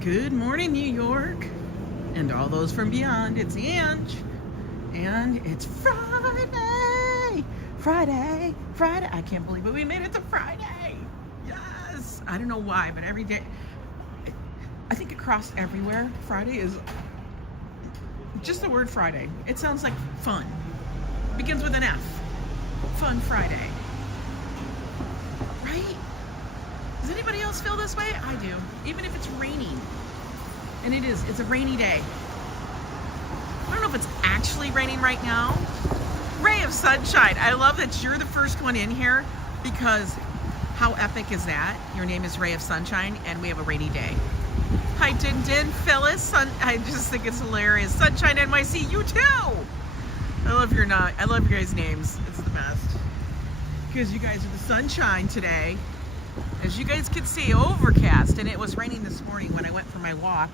Good morning, New York, and all those from beyond. It's Ange, and it's Friday. I can't believe it. We made it to Friday. Yes. I don't know why, but every day, I think across everywhere, Friday is just the word Friday. It sounds like fun. Begins with an F. Fun Friday. Right? Does anybody else feel this way? I do. Even if it's raining. And it is. It's a rainy day. I don't know if it's actually raining right now. Ray of sunshine. I love that you're the first one in here because how epic is that? Your name is Ray of Sunshine and we have a rainy day. Hi, Din Din, Phyllis. I just think it's hilarious. Sunshine NYC, you too. I love your guys' names. It's the best. Because you guys are the sunshine today. As you guys can see, overcast, and it was raining this morning when I went for my walk.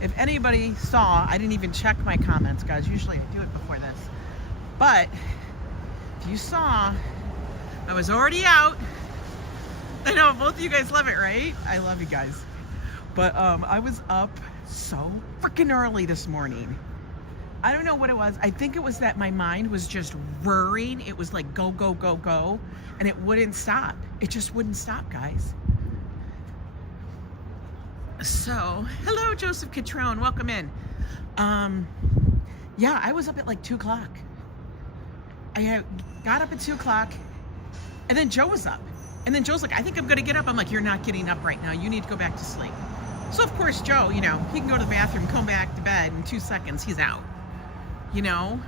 If anybody saw, I didn't even check my comments, guys. Usually I do it before this. But if you saw, I was already out. I know both of you guys love it, right? I love you guys. But I was up so freaking early this morning. I don't know what it was. I think it was that my mind was just whirring. It was like go, go, go, go. And it wouldn't stop. It just wouldn't stop, guys. So, hello, Joseph Catrone. Welcome in. Yeah, I was up at like 2 o'clock. I got up at 2 o'clock. And then Joe was up. And then Joe's like, I think I'm going to get up. I'm like, you're not getting up right now. You need to go back to sleep. So, of course, Joe, you know, he can go to the bathroom, come back to bed. In 2 seconds, he's out. You know,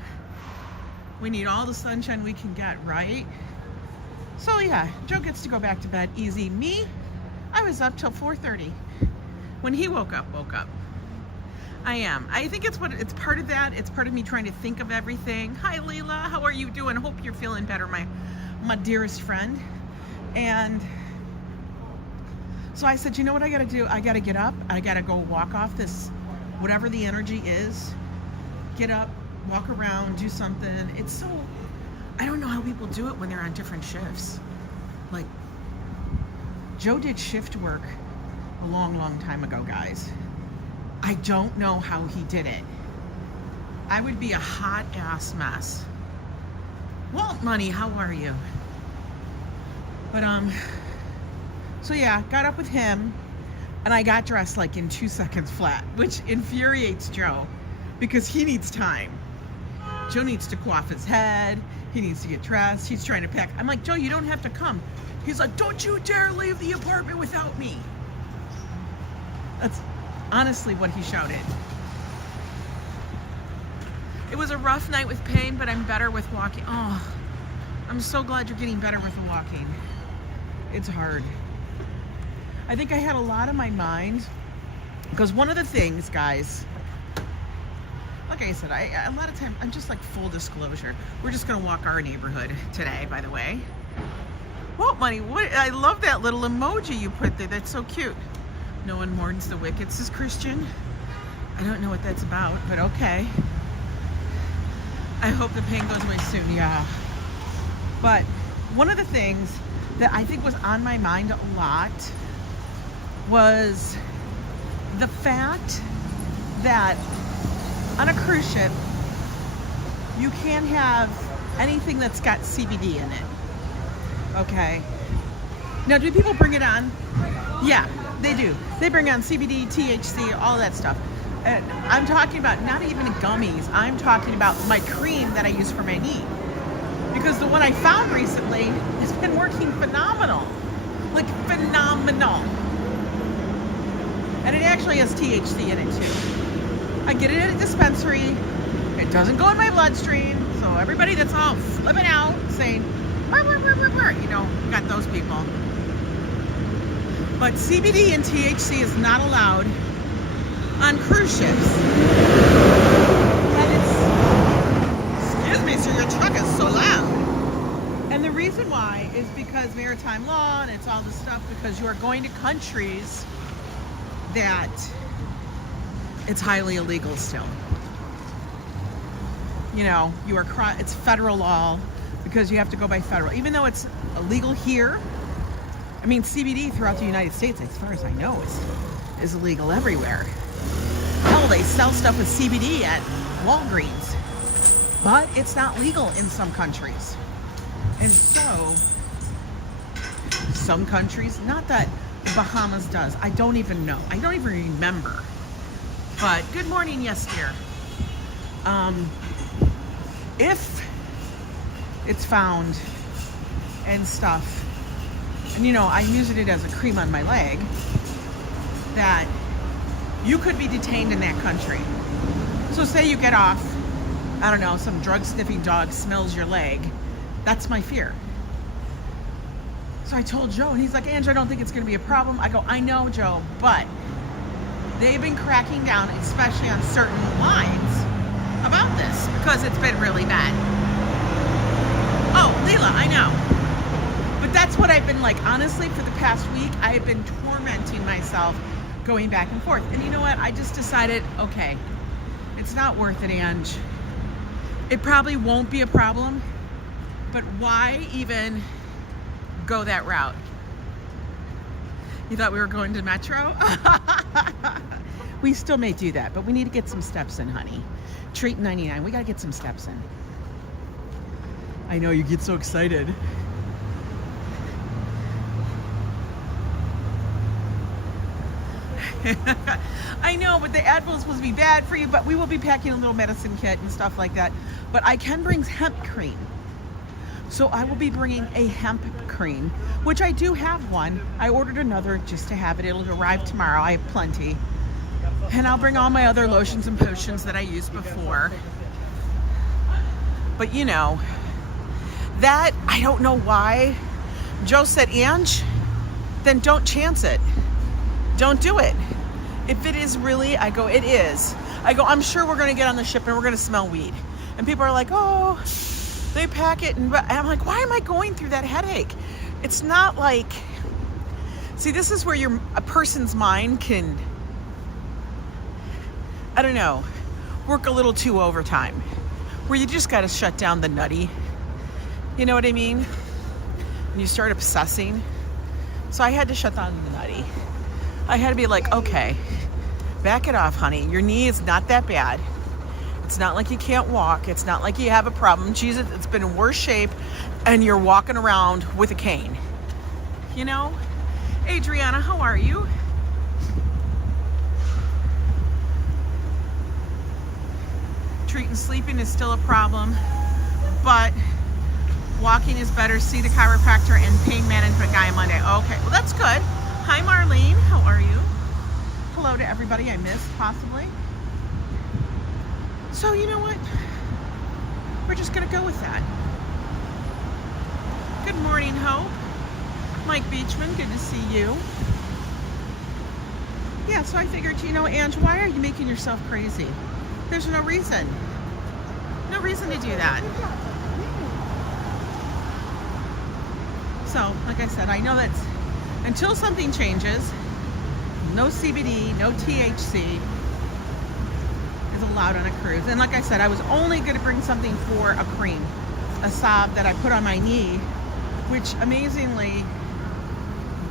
we need all the sunshine we can get, right? So yeah, Joe gets to go back to bed easy. Me, I was up till 4:30. When he woke up. I am. I think it's part of that. It's part of me trying to think of everything. Hi, Leela. How are you doing? Hope you're feeling better, my dearest friend. And so I said, you know what I got to do? I got to get up. I got to go walk off this, whatever the energy is. Get up, walk around, do something. It's so, I don't know how people do it when they're on different shifts. Like, Joe did shift work a long, long time ago, guys. I don't know how he did it. I would be a hot ass mess. Waltmoney, how are you? But, so yeah, got up with him and I got dressed like in 2 seconds flat, which infuriates Joe because he needs time. Joe needs to coif his head. He needs to get dressed. He's trying to pack. I'm like, Joe, you don't have to come. He's like, don't you dare leave the apartment without me. That's honestly what he shouted. It was a rough night with pain, but I'm better with walking. Oh, I'm so glad you're getting better with the walking. It's hard. I think I had a lot on my mind because one of the things, guys, like I said, a lot of time, I'm just like full disclosure. We're just gonna walk our neighborhood today, by the way. Waltmoney, I love that little emoji you put there. That's so cute. No one mourns the wicked, says Christian. I don't know what that's about, but okay. I hope the pain goes away soon, yeah. But one of the things that I think was on my mind a lot was the fact that on a cruise ship, you can't have anything that's got CBD in it. Okay. Now, do people bring it on? Yeah, they do. They bring on CBD, THC, all that stuff. And I'm talking about not even gummies. I'm talking about my cream that I use for my knee. Because the one I found recently has been working phenomenal. Like, phenomenal. And it actually has THC in it, too. I get it at a dispensary. It doesn't go in my bloodstream. So everybody that's all flipping out, saying, burr, burr, burr, burr, burr, you know, got those people. But CBD and THC is not allowed on cruise ships. And it's, excuse me, sir, your truck is so loud. And the reason why is because maritime law and it's all this stuff, because you are going to countries that it's highly illegal still. You know, it's federal law because you have to go by federal. Even though it's illegal here, I mean, CBD throughout the United States, as far as I know, is illegal everywhere. Hell, they sell stuff with CBD at Walgreens, but it's not legal in some countries. And so, some countries, not that Bahamas does, I don't even know. I don't even remember. But good morning, yes dear. If it's found and stuff, and you know, I'm using it as a cream on my leg, that you could be detained in that country. So say you get off, I don't know, some drug sniffing dog smells your leg. That's my fear. So I told Joe, and he's like, Ange, I don't think it's gonna be a problem. I go, I know, Joe, but they've been cracking down, especially on certain lines, about this, because it's been really bad. Oh, Leela, I know. But that's what I've been like, honestly, for the past week, I've been tormenting myself going back and forth. And you know what? I just decided, okay, it's not worth it, Ange. It probably won't be a problem, but why even go that route? You thought we were going to Metro? We still may do that, but we need to get some steps in, honey. Treat 99, we gotta get some steps in. I know, you get so excited. I know, but the Advil is supposed to be bad for you, but we will be packing a little medicine kit and stuff like that. But I can bring hemp cream. So I will be bringing a hemp cream, which I do have one. I ordered another just to have it. It'll arrive tomorrow. I have plenty. And I'll bring all my other lotions and potions that I used before. But you know, that, I don't know why. Joe said, Ange, then don't chance it. Don't do it. If it is really, I go, it is. I go, I'm sure we're going to get on the ship and we're going to smell weed. And people are like, oh, they pack it. And I'm like, why am I going through that headache? It's not like, see, this is where a person's mind can, I don't know, work a little too overtime. Where you just got to shut down the nutty. You know what I mean? And you start obsessing. So I had to shut down the nutty. I had to be like, okay, back it off, honey. Your knee is not that bad. It's not like you can't walk. It's not like you have a problem. Jesus, it's been in worse shape and you're walking around with a cane. You know? Adriana, how are you? Treating sleeping is still a problem, but walking is better. See the chiropractor and pain management guy on Monday. Okay, well that's good. Hi Marlene, how are you? Hello to everybody I missed, possibly. So you know what? We're just gonna go with that. Good morning, Hope. Mike Beachman, good to see you. Yeah, so I figured, you know, Ange, why are you making yourself crazy? There's no reason. No reason to do that. So, like I said, I know that until something changes, no CBD, no THC is allowed on a cruise. And like I said, I was only going to bring something for a cream, a salve that I put on my knee, which amazingly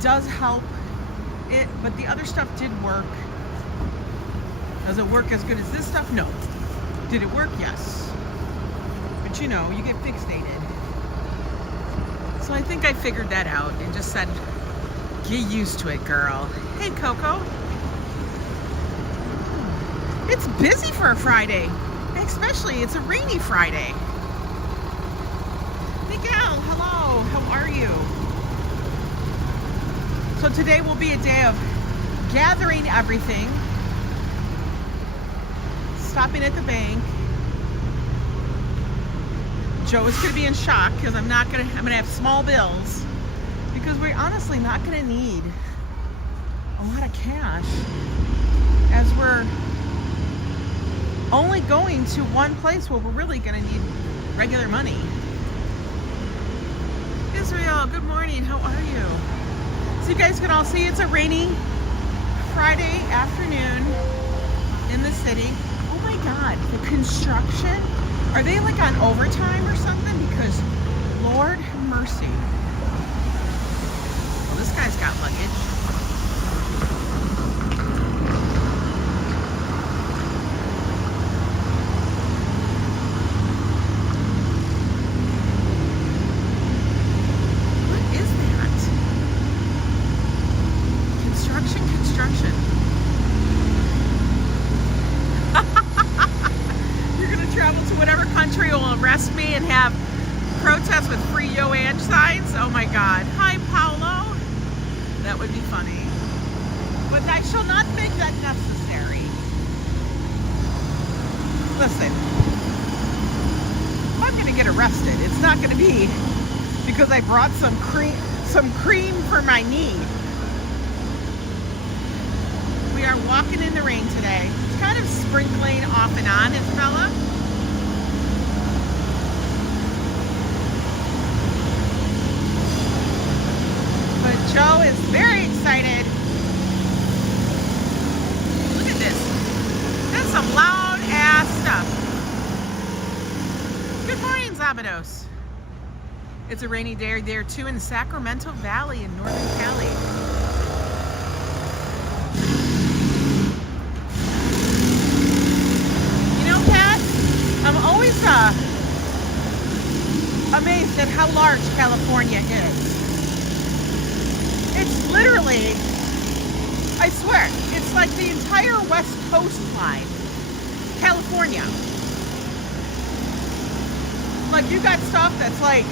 does help it, but the other stuff did work. Does it work as good as this stuff? No. Did it work? Yes. But you know, you get fixated. So I think I figured that out and just said, get used to it, girl. Hey, Coco. It's busy for a Friday. Especially, it's a rainy Friday. Miguel, hello. How are you? So today will be a day of gathering everything, stopping at the bank. Joe is going to be in shock because I'm going to have small bills because we're honestly not going to need a lot of cash as we're only going to one place where we're really going to need regular money. Israel, good morning. How are you? So you guys can all see it's a rainy Friday afternoon in the city. Oh my God, the construction. Are they like on overtime or something? Because Lord have mercy. Well, this guy's got luggage. Yo Ang signs? Oh my God. Hi, Paolo. That would be funny. But I shall not make that necessary. Listen, if I'm going to get arrested, it's not going to be because I brought some cream for my knee. We are walking in the rain today. It's kind of sprinkling off and on, Isabella. But Joe is very excited. Look at this. That's some loud ass stuff. Good morning, Zabados. It's a rainy day there too in the Sacramento Valley in Northern Cali. You know, Pat, I'm always amazed at how large California is. It's literally, I swear, it's like the entire west coastline, California. Like you got stuff that's like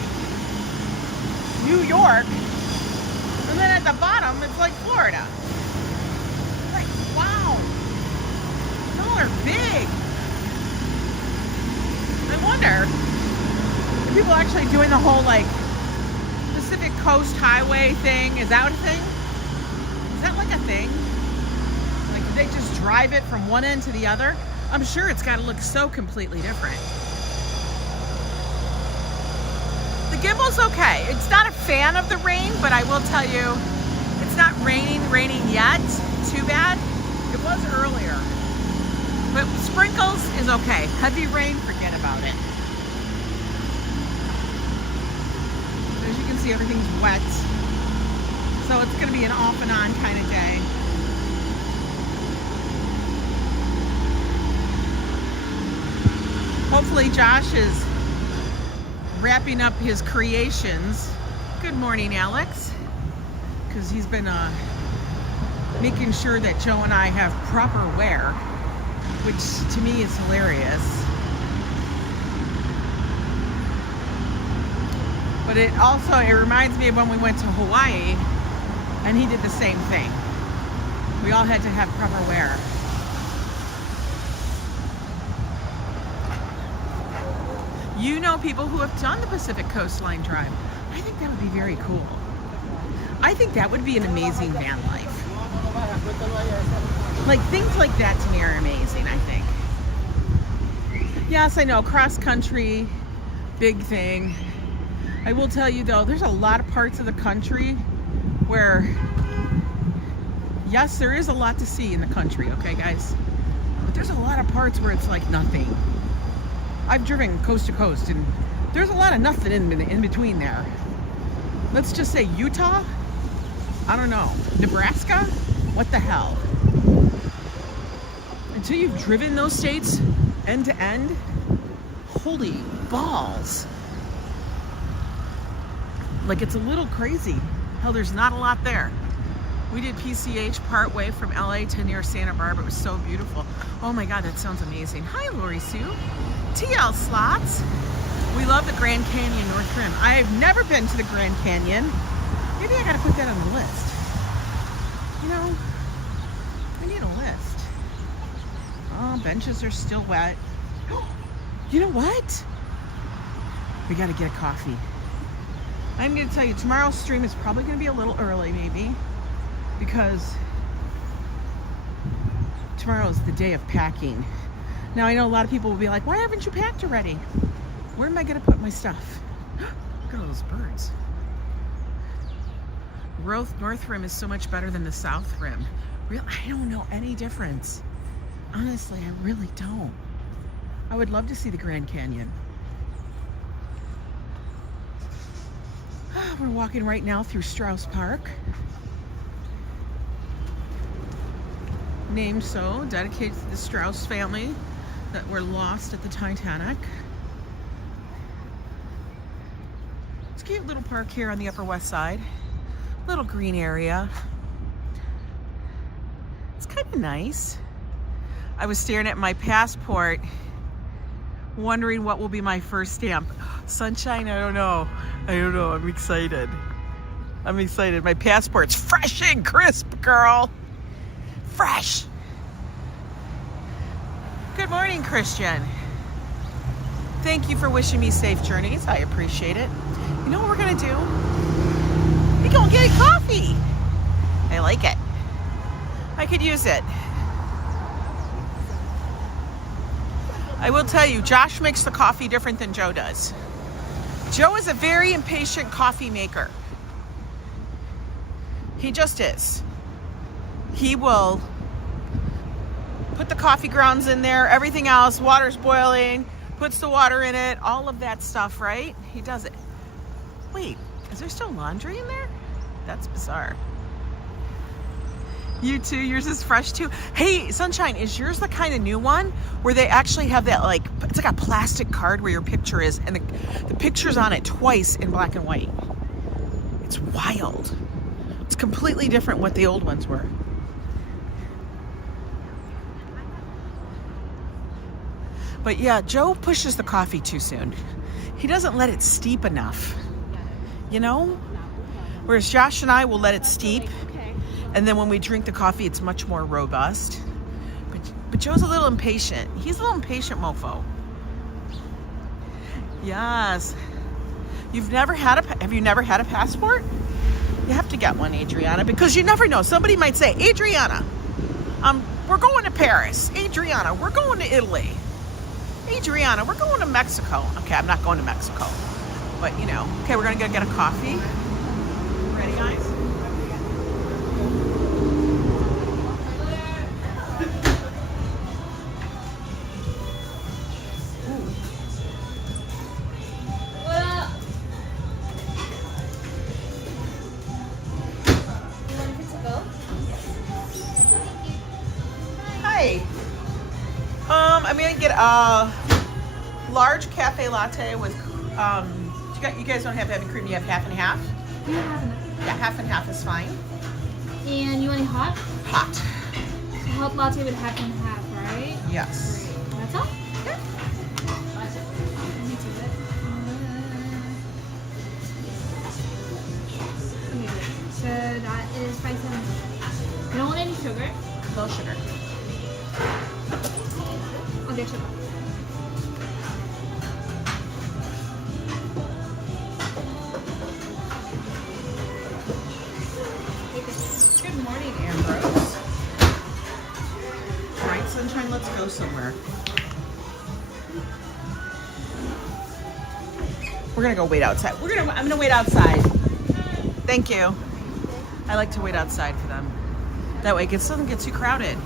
New York, and then at the bottom it's like Florida. Like, wow, y'all are big. I wonder if people are actually doing the whole like Pacific Coast Highway thing. Is that a thing? Is that like a thing? Like, do they just drive it from one end to the other? I'm sure it's got to look so completely different. The gimbal's okay. It's not a fan of the rain, but I will tell you, it's not raining yet. Too bad. It was earlier. But sprinkles is okay. Heavy rain, forget about it. As you can see, everything's wet. So it's going to be an off and on kind of day. Hopefully Josh is wrapping up his creations. Good morning, Alex. Because he's been making sure that Joe and I have proper wear, which to me is hilarious. But it reminds me of when we went to Hawaii and he did the same thing. We all had to have proper wear. You know people who have done the Pacific Coastline Drive. I think that would be very cool. I think that would be an amazing van life. Like things like that to me are amazing, I think. Yes, I know, cross country, big thing. I will tell you though, there's a lot of parts of the country where, yes, there is a lot to see in the country, okay guys? But there's a lot of parts where it's like nothing. I've driven coast to coast and there's a lot of nothing in between there. Let's just say Utah, I don't know, Nebraska, what the hell? Until you've driven those states end to end, holy balls. Like it's a little crazy how there's not a lot there. We did PCH part way from LA to near Santa Barbara. It was so beautiful. Oh my God, that sounds amazing. Hi, Lori Sue. TL Slots. We love the Grand Canyon North Rim. I've never been to the Grand Canyon. Maybe I gotta put that on the list. You know, I need a list. Oh, benches are still wet. You know what? We gotta get a coffee. I'm gonna tell you, tomorrow's stream is probably gonna be a little early, maybe, because tomorrow is the day of packing. Now, I know a lot of people will be like, why haven't you packed already? Where am I gonna put my stuff? Look at all those birds. North Rim is so much better than the South Rim. I don't know any difference. Honestly, I really don't. I would love to see the Grand Canyon. We're walking right now through Straus Park. Named so, dedicated to the Straus family that were lost at the Titanic. It's a cute little park here on the Upper West Side. Little green area. It's kind of nice. I was staring at my passport wondering what will be my first stamp. Sunshine, I don't know. I'm excited. My passport's fresh and crisp, girl. Fresh. Good morning, Christian. Thank you for wishing me safe journeys. I appreciate it. You know what we're gonna do? We're gonna get coffee. I like it. I could use it. I will tell you, Josh makes the coffee different than Joe does. Joe is a very impatient coffee maker. He just is. He will put the coffee grounds in there, everything else, water's boiling, puts the water in it, all of that stuff, right? He does it. Wait, is there still laundry in there? That's bizarre. You too, yours is fresh too. Hey, Sunshine, is yours the kind of new one where they actually have that, like, it's like a plastic card where your picture is, and the picture's on it twice in black and white? It's wild. It's completely different what the old ones were. But yeah, Joe pushes the coffee too soon. He doesn't let it steep enough, you know? Whereas Josh and I will let it steep. And then when we drink the coffee, it's much more robust. But Joe's a little impatient. He's a little impatient mofo. Yes. Have you never had a passport? You have to get one, Adriana, because you never know. Somebody might say, Adriana, we're going to Paris. Adriana, we're going to Italy. Adriana, we're going to Mexico. Okay, I'm not going to Mexico. But, you know. Okay, we're going to go get a coffee. Ready, guys? I'm gonna get a large cafe latte with, you guys don't have heavy cream, you have half and half? Yeah, half and half. Yeah, half and half is fine. And you want it hot? Hot. So hot latte with half and half, right? Yes. Great. That's all? Yeah. Okay, so that is $5.70. You don't want any sugar? No sugar. I'll get sugar. Good morning, Ambrose. All right, Sunshine, let's go somewhere. We're gonna go wait outside. I'm gonna wait outside. Thank you. I like to wait outside for them. That way it doesn't get too crowded.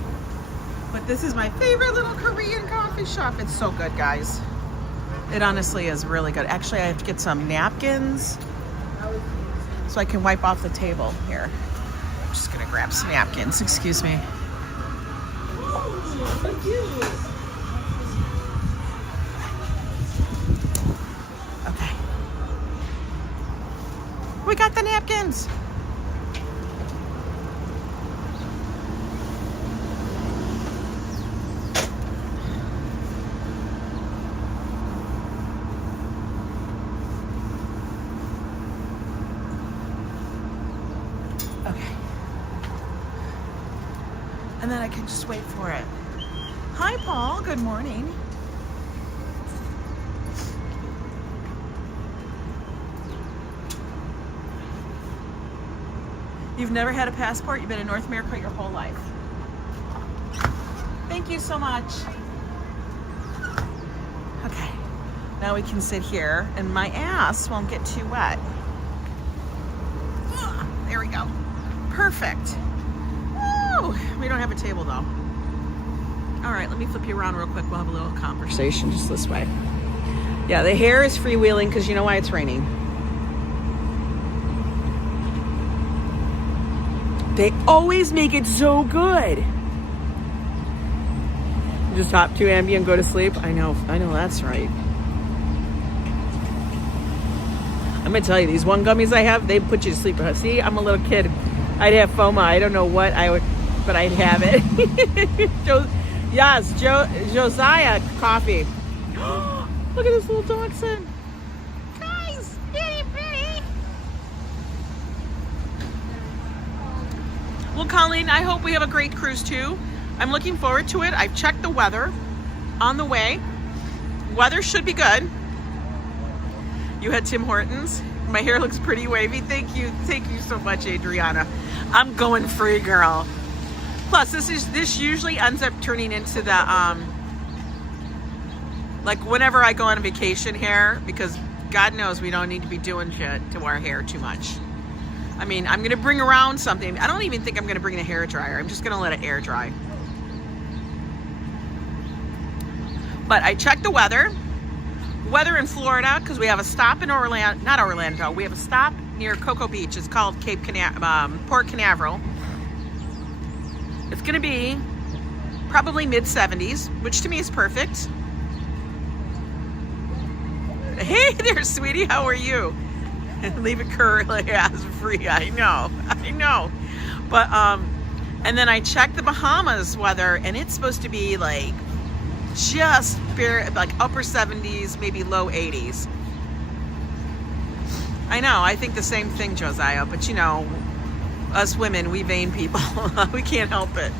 But this is my favorite little Korean coffee shop. It's so good, guys. It honestly is really good. Actually, I have to get some napkins so I can wipe off the table here. I'm just gonna grab some napkins, excuse me. Okay. We got the napkins. And then I can just wait for it. Hi, Paul. Good morning. You've never had a passport? You've been in North America your whole life. Thank you so much. Okay. Now we can sit here and my ass won't get too wet. There we go. Perfect. We don't have a table though. All right, let me flip you around real quick. We'll have a little conversation just this way. Yeah, the hair is freewheeling because you know why? It's raining. They always make it so good. Just hop to Ambien and go to sleep. I know that's right. I'm gonna tell you, these one gummies I have, they put you to sleep. See, I'm a little kid. I'd have FOMA. I don't know what I would, but I'd have it. Josiah coffee. Look at this little dachshund. Guys, itty bitty. Well, Colleen, I hope we have a great cruise too. I'm looking forward to it. I've checked the weather on the way. Weather should be good. You had Tim Hortons. My hair looks pretty wavy. Thank you so much, Adriana. I'm going free, girl. Plus, this usually ends up turning into the like whenever I go on a vacation hair, because God knows we don't need to be doing shit to our hair too much. I mean, I'm gonna bring around something. I don't even think I'm gonna bring a hair dryer. I'm just gonna let it air dry. But I checked the weather in Florida, because we have a stop in Orlando, we have a stop near Cocoa Beach. It's called Port Canaveral. It's gonna be probably mid-70s, which to me is perfect. Hey there, sweetie, how are you? Leave it curly as free. I know. But and then I checked the Bahamas weather, and it's supposed to be like just bare, like upper 70s, maybe low 80s. I know, I think the same thing, Josiah, but you know, us women, we vain people. We can't help it.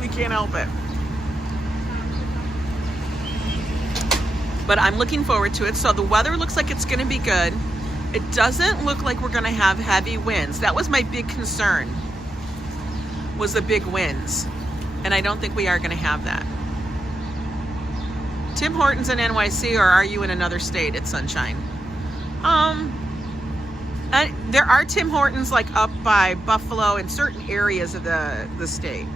We can't help it. But I'm looking forward to it. So the weather looks like it's going to be good. It doesn't look like we're going to have heavy winds. That was my big concern, was the big winds. And I don't think we are going to have that. Tim Hortons in NYC, or are you in another state at Sunshine? There are Tim Hortons like up by Buffalo in certain areas of the state.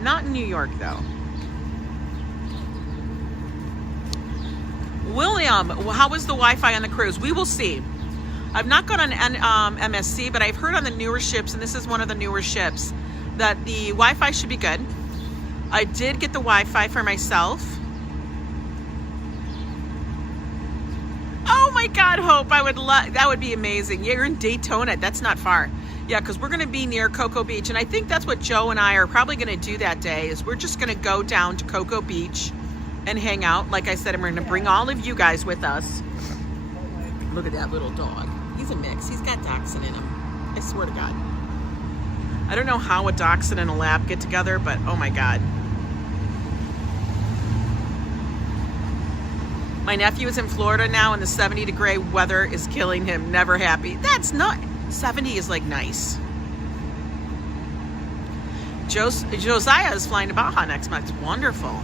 Not in New York though. William, how was the Wi-Fi on the cruise? We will see. I've not gone on MSC, but I've heard on the newer ships, and this is one of the newer ships, that the Wi-Fi should be good. I did get the Wi-Fi for myself. Oh my God, Hope, I would love, that would be amazing. Yeah, you're in Daytona, that's not far. Yeah, because we're gonna be near Cocoa Beach, and I think that's what Joe and I are probably gonna do that day, is we're just gonna go down to Cocoa Beach and hang out. Like I said, I'm gonna bring all of you guys with us. Look at that little dog. He's a mix, he's got dachshund in him. I swear to God. I don't know how a dachshund and a lab get together, but oh my God. My nephew is in Florida now, and the 70-degree weather is killing him. Never happy. That's not, 70 is like nice. Josiah is flying to Baja next month. Wonderful.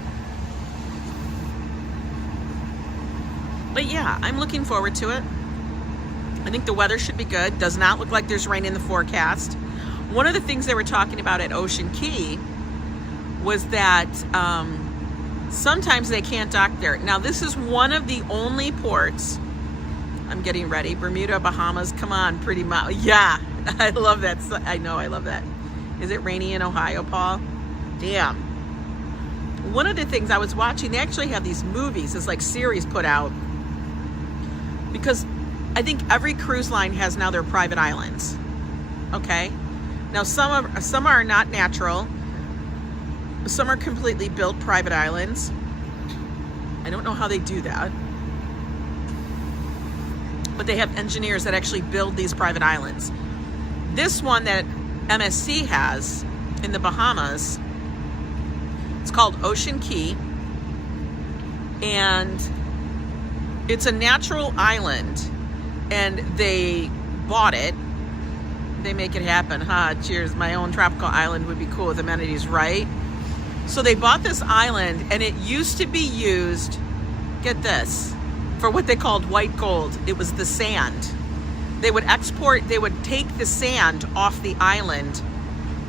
But yeah, I'm looking forward to it. I think the weather should be good. Does not look like there's rain in the forecast. One of the things they were talking about at Ocean Key was that sometimes they can't dock there. Now, this is one of the only ports. I'm getting ready. Bermuda, Bahamas. Come on, pretty much. Yeah, I love that. I know, I love that. Is it rainy in Ohio, Paul? Damn. One of the things I was watching, they actually have these movies, this like series put out, because I think every cruise line has now their private islands. Okay? Now, some are not natural. Some are completely built private islands. I don't know how they do that. But they have engineers that actually build these private islands. This one that MSC has in the Bahamas, it's called Ocean Key. And it's a natural island. And they bought it. They make it happen, huh? Cheers. My own tropical island would be cool with amenities, right? So they bought this island, and it used to be used, get this, for what they called white gold. It was the sand. They would take the sand off the island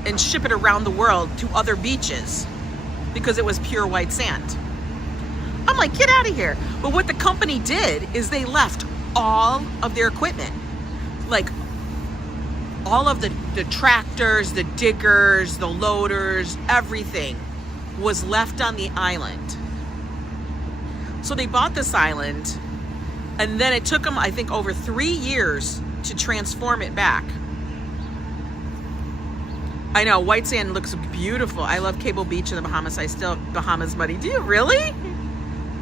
and ship it around the world to other beaches because it was pure white sand. I'm like, get out of here. But what the company did is they left all of their equipment, like all of the tractors, the diggers, the loaders, everything was left on the island. So they bought this island, and then it took them, I think, over 3 years to transform it back. I know, white sand looks beautiful. I love Cable Beach in the Bahamas. Bahamas muddy. Do you really?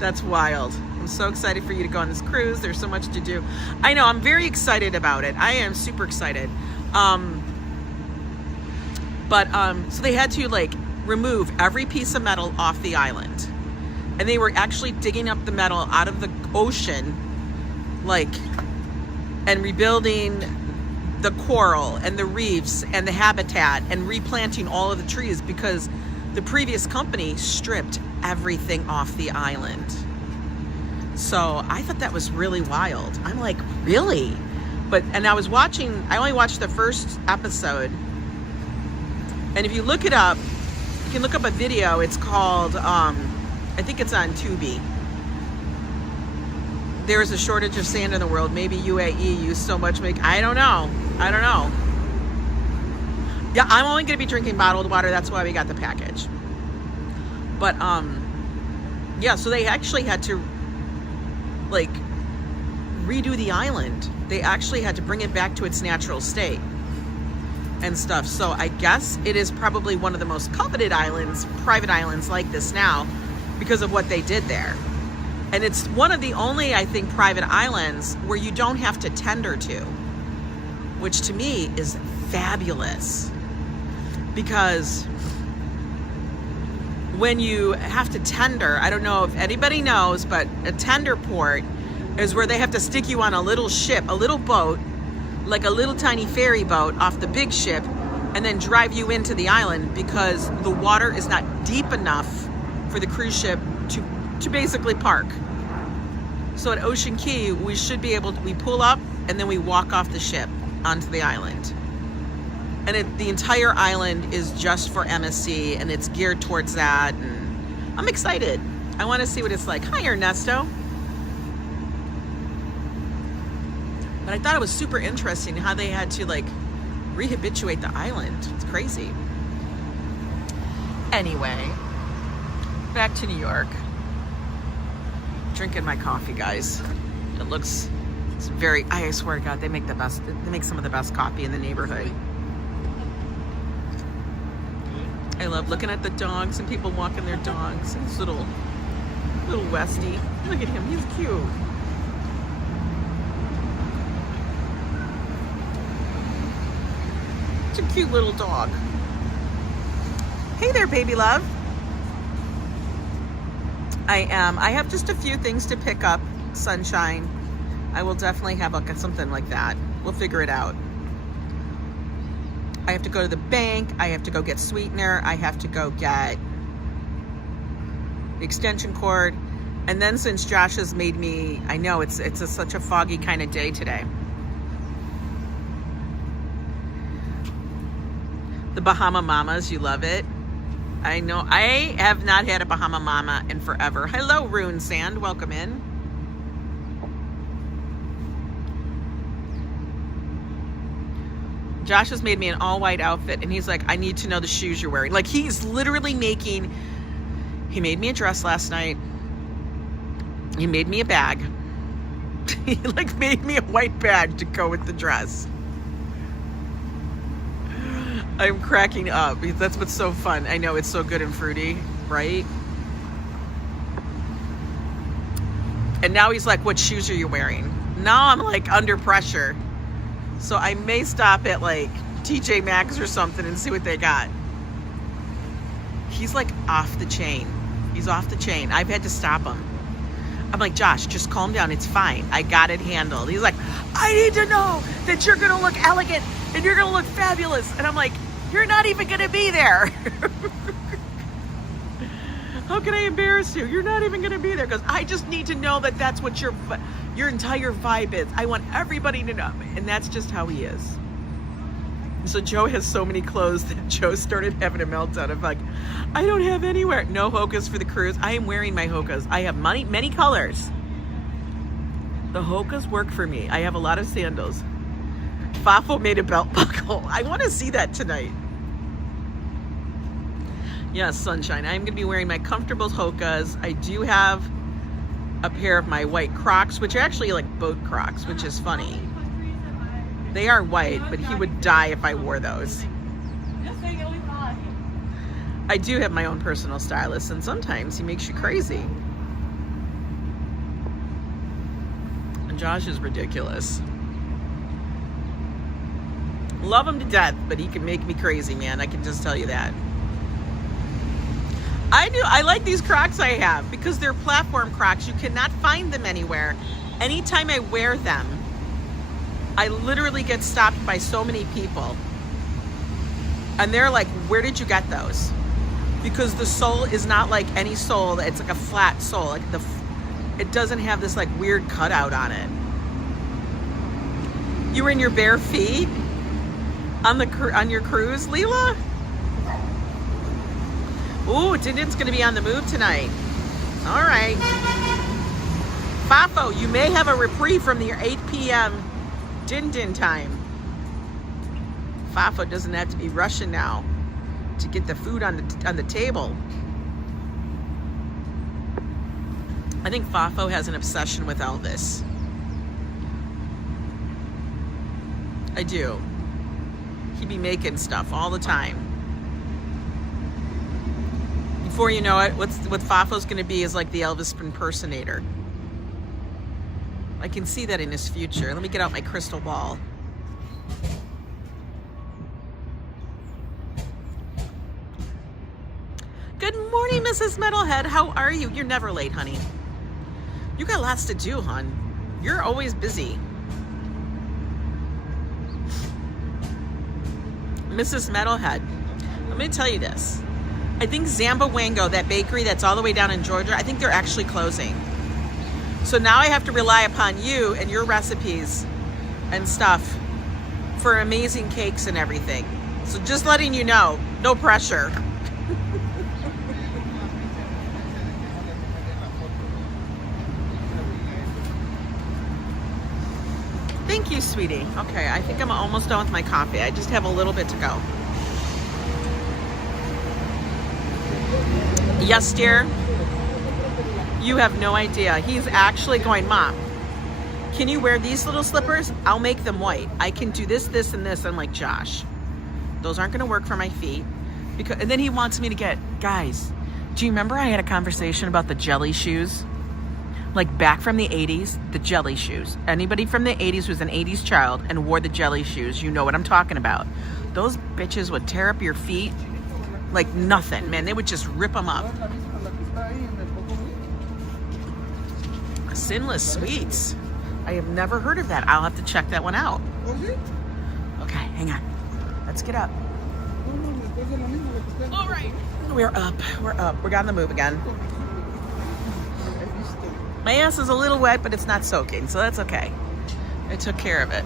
That's wild. I'm so excited for you to go on this cruise. There's so much to do. I know, I'm very excited about it. I am super excited. So they had to like remove every piece of metal off the island. And they were actually digging up the metal out of the ocean, like, and rebuilding the coral and the reefs and the habitat and replanting all of the trees because the previous company stripped everything off the island. So I thought that was really wild. I'm like, really? And I was watching, I only watched the first episode. And if you look it up, you can look up a video. It's called, I think it's on Tubi. There is a shortage of sand in the world. Maybe UAE used so much I don't know. Yeah, I'm only going to be drinking bottled water. That's why we got the package. But, yeah, so they actually had to, like, redo the island. They actually had to bring it back to its natural state and stuff. So I guess it is probably one of the most coveted islands, private islands like this now, because of what they did there. And it's one of the only, I think, private islands where you don't have to tender to, which to me is fabulous. Because when you have to tender, I don't know if anybody knows, but a tender port is where they have to stick you on a little ship, a little boat, like a little tiny ferry boat off the big ship, and then drive you into the island because the water is not deep enough for the cruise ship to basically park. So at Ocean Key, we should be able to, we pull up and then we walk off the ship onto the island. And the entire island is just for MSC and it's geared towards that. And I'm excited. I want to see what it's like. Hi, Ernesto. But I thought it was super interesting how they had to like rehabilitate the island. It's crazy. Anyway, back to New York. Drinking my coffee, guys. It's very, I swear to God, they make some of the best coffee in the neighborhood. I love looking at the dogs and people walking their dogs. This little Westie. Look at him, he's cute. It's a cute little dog. Hey there, baby love. I have just a few things to pick up, sunshine. I will definitely have something like that. We'll figure it out. I have to go to the bank. I have to go get sweetener. I have to go get the extension cord. And then since Josh has made me, I know it's such a foggy kind of day today. The Bahama Mamas, you love it. I know, I have not had a Bahama Mama in forever. Hello, Rune Sand, welcome in. Josh has made me an all-white outfit, and he's like, I need to know the shoes you're wearing. Like, he's literally he made me a dress last night. He made me a bag. He, like, made me a white bag to go with the dress. I'm cracking up because that's what's so fun. I know, it's so good and fruity, right? And now he's like, what shoes are you wearing? Now I'm like under pressure. So I may stop at like TJ Maxx or something and see what they got. He's like off the chain. He's off the chain. I've had to stop him. I'm like, Josh, just calm down. It's fine. I got it handled. He's like, I need to know that you're going to look elegant and you're going to look fabulous. And I'm like, you're not even going to be there. How can I embarrass you? You're not even going to be there because I just need to know that that's what your entire vibe is. I want everybody to know. And that's just how he is. So Joe has so many clothes that Joe started having a meltdown of like, I don't have anywhere. No Hokas for the cruise. I am wearing my Hokas. I have many colors. The Hokas work for me. I have a lot of sandals. FAFO made a belt buckle. I want to see that tonight. Yes, sunshine. I'm going to be wearing my comfortable Hokas. I do have a pair of my white Crocs, which are actually like boat Crocs, which is funny. They are white, but he would die if I wore those. I do have my own personal stylist, and sometimes he makes you crazy. Josh is ridiculous. Love him to death, but he can make me crazy, man. I can just tell you that. I like these Crocs I have because they're platform Crocs. You cannot find them anywhere. Anytime I wear them, I literally get stopped by so many people. And they're like, where did you get those? Because the sole is not like any sole. It's like a flat sole. Like it doesn't have this like weird cutout on it. You were in your bare feet on your cruise, Leela? Ooh, Din-Din's gonna be on the move tonight. All right. FAFO, you may have a reprieve from your 8 p.m. Din-Din time. FAFO doesn't have to be rushing now to get the food on the table. I think FAFO has an obsession with Elvis. I do. He'd be making stuff all the time. Before you know it, what FAFO's gonna be is like the Elvis impersonator. I can see that in his future. Let me get out my crystal ball. Good morning, Mrs. Metalhead. How are you? You're never late, honey. You got lots to do, hon. You're always busy. Mrs. Metalhead, let me tell you this. I think Zamboango, that bakery that's all the way down in Georgia, I think they're actually closing. So now I have to rely upon you and your recipes and stuff for amazing cakes and everything. So just letting you know, no pressure. Thank you, sweetie. Okay, I think I'm almost done with my coffee. I just have a little bit to go. Yes, dear. You have no idea. He's actually going, Mom, can you wear these little slippers? I'll make them white. I can do this, this, and this. I'm like, Josh, those aren't going to work for my feet. And then he wants me to get, guys, do you remember I had a conversation about the jelly shoes? Like back from the 80s, the jelly shoes. Anybody from the 80s who's an 80s child and wore the jelly shoes, you know what I'm talking about. Those bitches would tear up your feet like nothing, man. They would just rip them up. Sinless Sweets. I have never heard of that. I'll have to check that one out. Okay, hang on. Let's get up. All right. We're up. We're up. We're on the move again. My ass is a little wet, but it's not soaking, so that's okay. I took care of it.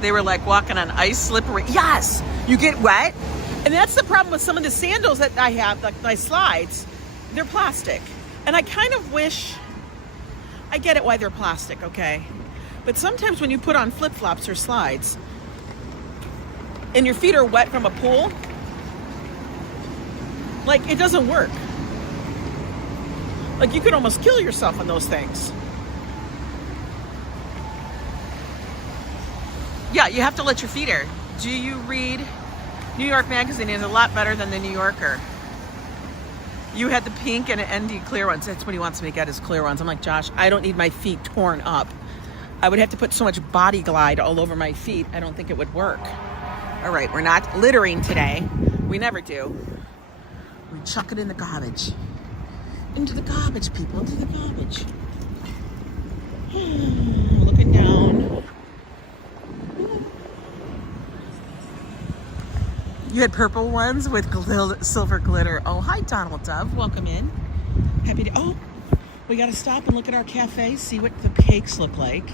They were like walking on ice, slippery. Yes, you get wet. And that's the problem with some of the sandals that I have, like my slides. They're plastic. And I kind of wish, I get it why they're plastic, okay? But sometimes when you put on flip-flops or slides, and your feet are wet from a pool, like it doesn't work. Like you could almost kill yourself on those things. Yeah, you have to let your feet air. Do you read New York Magazine? It's a lot better than the New Yorker. You had the pink and ND clear ones. That's what he wants me to get, is clear ones. I'm like, Josh, I don't need my feet torn up. I would have to put so much body glide all over my feet. I don't think it would work. All right, we're not littering today. We never do. We chuck it in the garbage. Into the garbage, people, into the garbage. Looking down. You had purple ones with silver glitter. Oh, hi, Donald Dove. Welcome in. Happy to. Oh, we got to stop and look at our cafe, see what the cakes look like.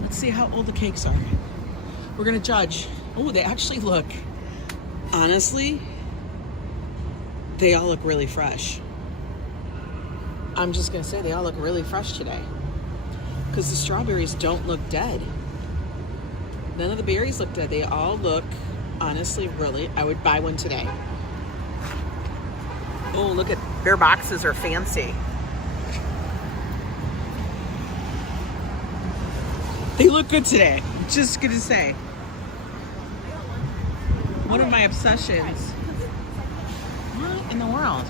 Let's see how old the cakes are. We're going to judge. Oh, they actually look, honestly, they all look really fresh. I'm just going to say they all look really fresh today. Because the strawberries don't look dead. None of the berries look dead. They all look, honestly, really, I would buy one today. Oh, look at, their boxes are fancy. They look good today. Just gonna say. One of my obsessions. What in the world?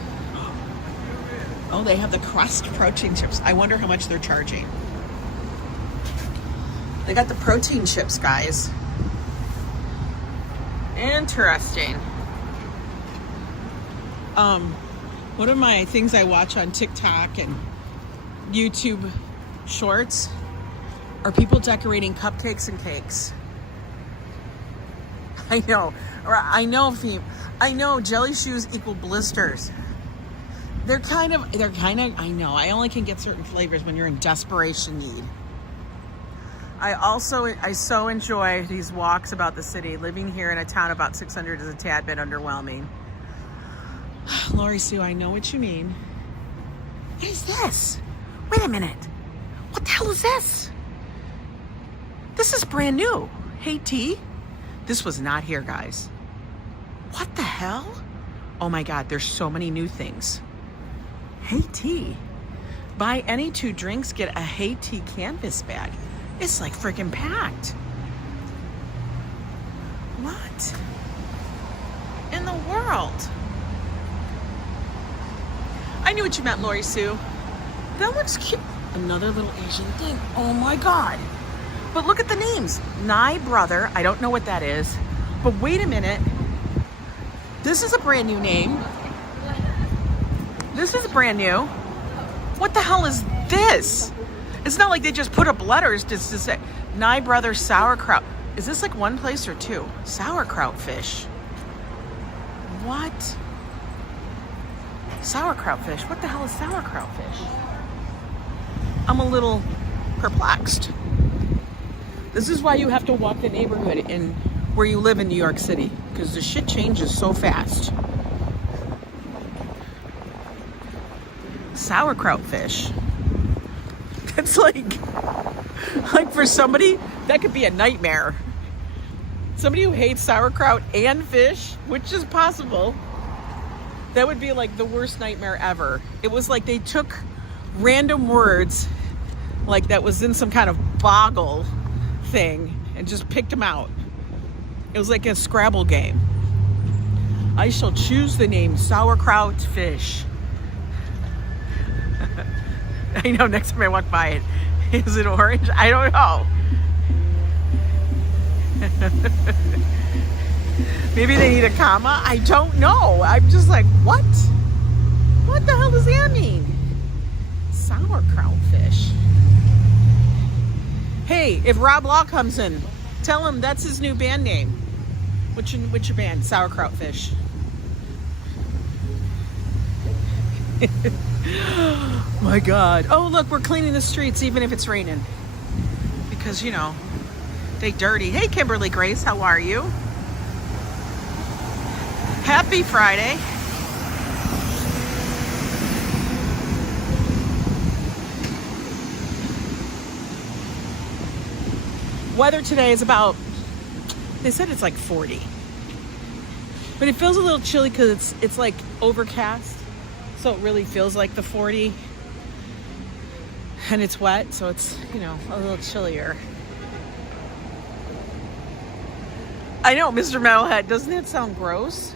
Oh, they have the crust protein chips. I wonder how much they're charging. They got the protein chips, guys. Interesting. One of my things I watch on TikTok and YouTube shorts are people decorating cupcakes and cakes. I know jelly shoes equal blisters. They're kind of, I know, I only can get certain flavors when you're in desperation need. I so enjoy these walks about the city. Living here in a town about 600 is a tad bit underwhelming. Lori Sue, I know what you mean. What is this? Wait a minute. What the hell is this? This is brand new. Hey, T. This was not here, guys. What the hell? Oh my God, there's so many new things. Hey, T. Buy any 2 drinks, get a Hey T canvas bag. It's like freaking packed. What in the world? I knew what you meant, Lori Sue. That looks cute. Another little Asian thing. Oh my God. But look at the names. Nye Brother. I don't know what that is. But wait a minute. This is a brand new name. This is brand new. What the hell is this? It's not like they just put up letters to say Nye Brother Sauerkraut. Is this like one place or 2? Sauerkraut fish. What? Sauerkraut fish. What the hell is sauerkraut fish? I'm a little perplexed. This is why you have to walk the neighborhood in where you live in New York City, because the shit changes so fast. Sauerkraut fish. That's like for somebody, that could be a nightmare. Somebody who hates sauerkraut and fish, which is possible, that would be like the worst nightmare ever. It was like they took random words like that was in some kind of boggle thing and just picked them out. It was like a Scrabble game. I shall choose the name sauerkraut fish. I know, next time I walk by it, is it orange? I don't know. Maybe they need a comma? I don't know. I'm just like, what? What the hell does that mean? Sauerkraut fish. Hey, if Rob Law comes in, tell him that's his new band name. What's your band? Sauerkraut fish. My God. Oh, look, we're cleaning the streets even if it's raining. Because, you know, they dirty. Hey, Kimberly Grace, how are you? Happy Friday. Weather today is about, they said it's like 40. But it feels a little chilly because it's like overcast. So it really feels like the 40. And it's wet, so it's, you know, a little chillier. I know, Mr. Metalhead, doesn't that sound gross?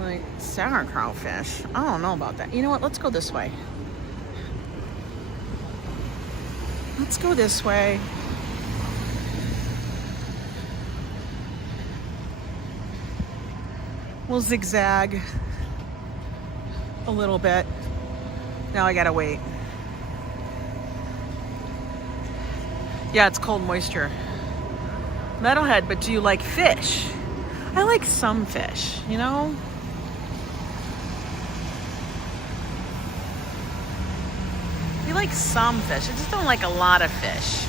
Like sauerkraut fish. I don't know about that. You know what? Let's go this way. Let's go this way. We'll zigzag a little bit. Now I gotta wait. Yeah, it's cold moisture. Metalhead, but do you like fish? I like some fish, you know? You like some fish. I just don't like a lot of fish.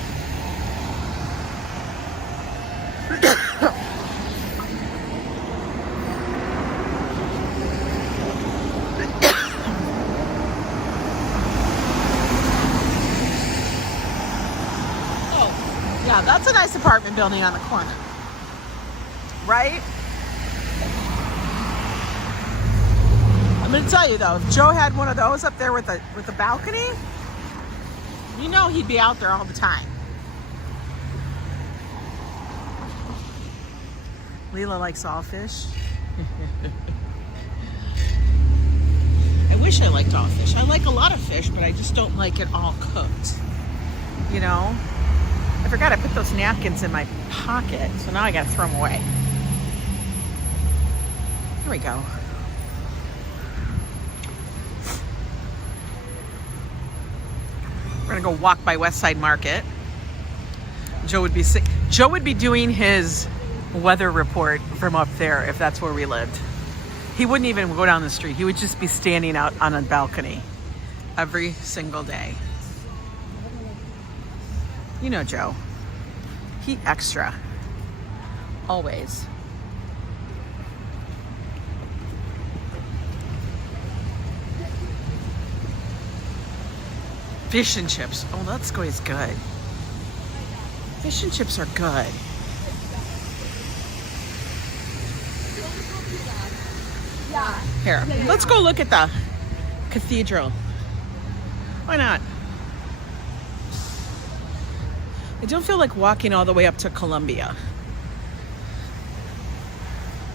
Oh, yeah, that's a nice apartment building on the corner. Right? I'm gonna tell you though, if Joe had one of those up there with the balcony, you know he'd be out there all the time. Leela likes all fish. I wish I liked all fish. I like a lot of fish, but I just don't like it all cooked. You know? I forgot I put those napkins in my pocket, so now I gotta throw them away. Here we go. We're gonna go walk by West Side Market. Joe would be doing his weather report from up there if that's where we lived. He wouldn't even go down the street. He would just be standing out on a balcony every single day. You know Joe. He extra. Always. Fish and chips. Oh, that's always good. Fish and chips are good. Here, let's go look at the cathedral. Why not? I don't feel like walking all the way up to Columbia,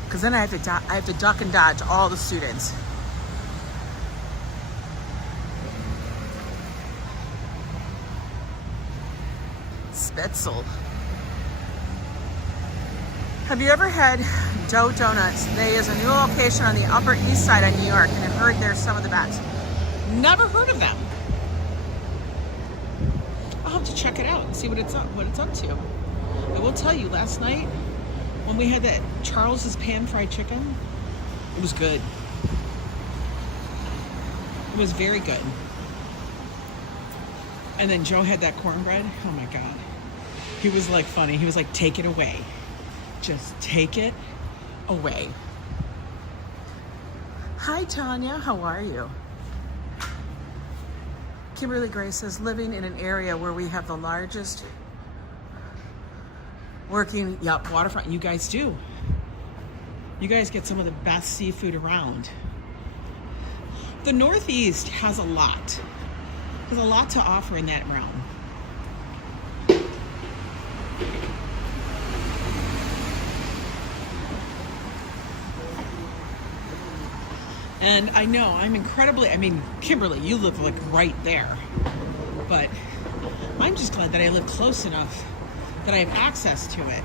because then I have to duck and dodge all the students. Spitzel. Have you ever had Dough Donuts? There is a new location on the Upper East Side of New York, and I've heard they're some of the best. Never heard of them. I'll have to check it out and see what it's up to. I will tell you, last night when we had that Charles's pan fried chicken, it was good. It was very good. And then Joe had that cornbread. Oh my God. He was like funny. He was like, take it away. Just take it away. Hi, Tanya. How are you? Kimberly Gray says, living in an area where we have the largest working, waterfront. You guys do. You guys get some of the best seafood around. The Northeast has a lot. There's a lot to offer in that realm. And I know Kimberly, you live like right there. But I'm just glad that I live close enough that I have access to it.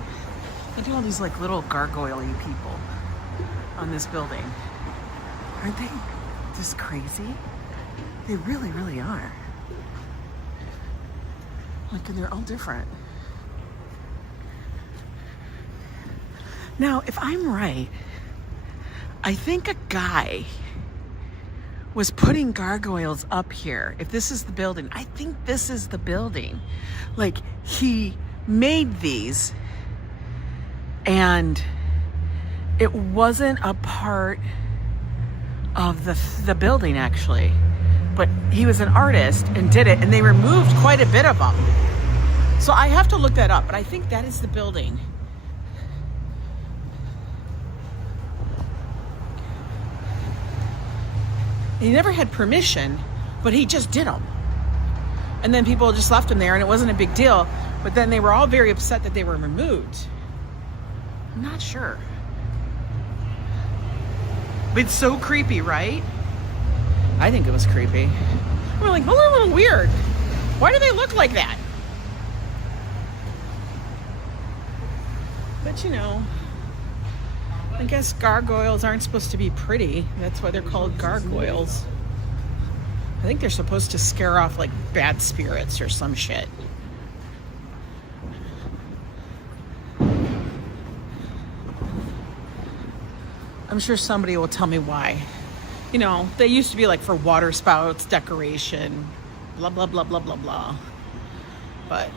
Look at all these like little gargoyle-y people on this building. Aren't they just crazy? They really, really are. Like, and they're all different. Now, if I'm right, I think a guy was putting gargoyles up here. If this is the building, I think this is the building. Like, he made these and it wasn't a part of the building actually, but he was an artist and did it, and they removed quite a bit of them. So I have to look that up, but I think that is the building. He never had permission, but he just did them. And then people just left them there and it wasn't a big deal. But then they were all very upset that they were removed. I'm not sure. But it's so creepy, right? I think it was creepy. We're like, well, they're a little weird. Why do they look like that? But you know, I guess gargoyles aren't supposed to be pretty. That's why they're called gargoyles. I think they're supposed to scare off like bad spirits or some shit. I'm sure somebody will tell me why. You know, they used to be like for water spouts, decoration, blah, blah, blah, blah, blah, blah. But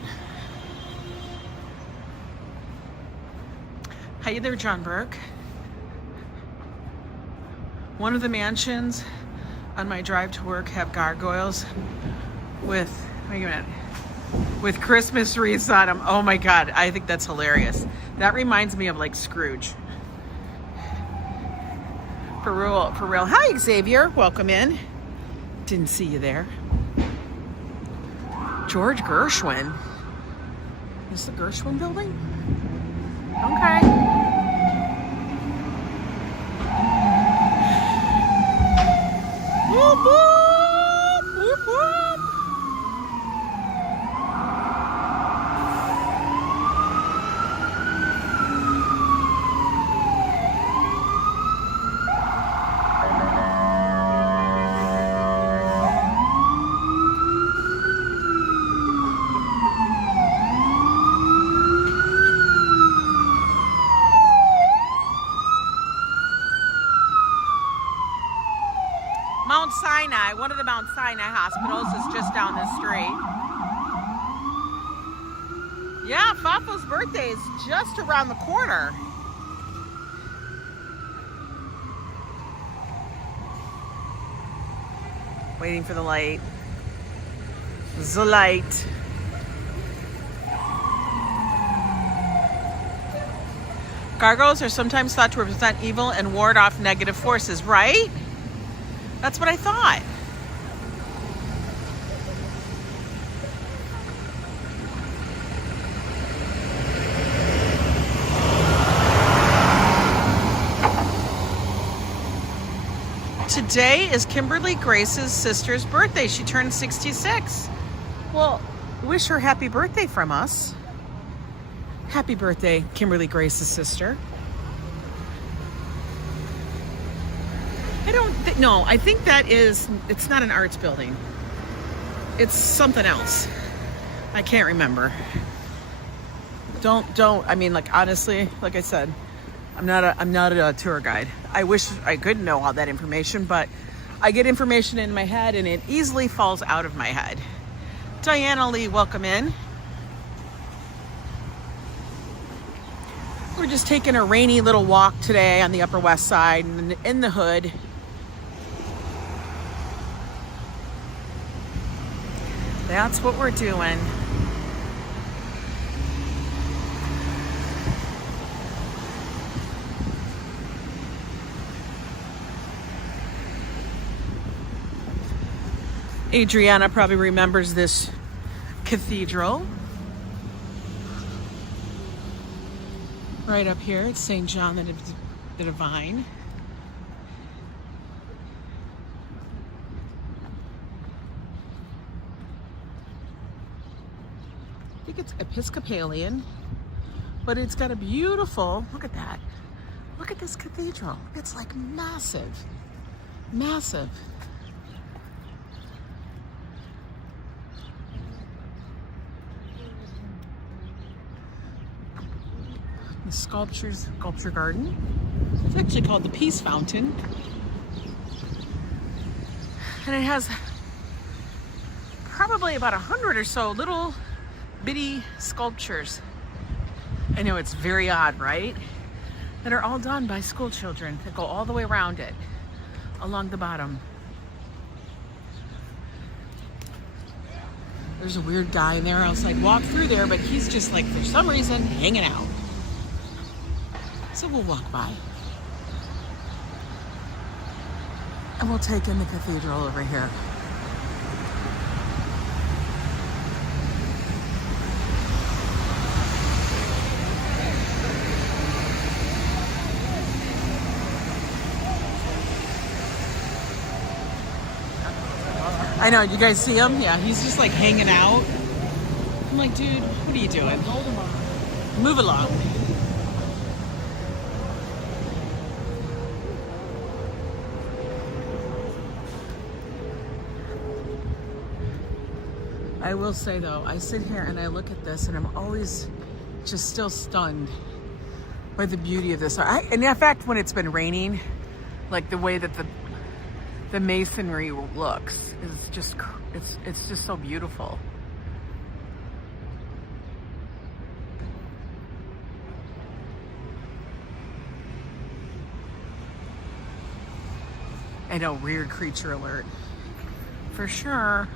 hi there, John Burke. One of the mansions on my drive to work have gargoyles with, wait a minute, with Christmas wreaths on them. Oh my God, I think that's hilarious. That reminds me of like Scrooge. For real, for real. Hi, Xavier, welcome in. Didn't see you there. George Gershwin. Is the Gershwin building? Okay. Woo. Whoop, whoop, whoop, whoop. Mount Sinai, one of the Mount Sinai hospitals is just down the street. Yeah, FAFO's birthday is just around the corner. Waiting for the light. The light. Gargoyles are sometimes thought to represent evil and ward off negative forces, right? That's what I thought. Today is Kimberly Grace's sister's birthday. She turned 66. Well, wish her happy birthday from us. Happy birthday, Kimberly Grace's sister. I think that is, it's not an arts building. It's something else. I can't remember. I mean, like, honestly, like I said, I'm not a tour guide. I wish I could know all that information, but I get information in my head and it easily falls out of my head. Diana Lee, welcome in. We're just taking a rainy little walk today on the Upper West Side and in the hood. That's what we're doing. Adriana probably remembers this cathedral. Right up here, it's St. John the Divine. I think it's Episcopalian, but it's got a beautiful, look at that. Look at this cathedral. It's like massive, massive. The sculpture garden. It's actually called the Peace Fountain. And it has probably about 100 or so little bitty sculptures. I know it's very odd, right? That are all done by school children that go all the way around it, along the bottom. There's a weird guy in there. I was like, walk through there, but he's just like, for some reason, hanging out. So we'll walk by. And we'll take in the cathedral over here. I know, you guys see him? Yeah, he's just like hanging out. I'm like, dude, what are you doing? Move along. I will say though, I sit here and I look at this and I'm always just still stunned by the beauty of this. And in fact, when it's been raining, like the way that the masonry looks is just, it's just so beautiful. I know, weird creature alert. For sure.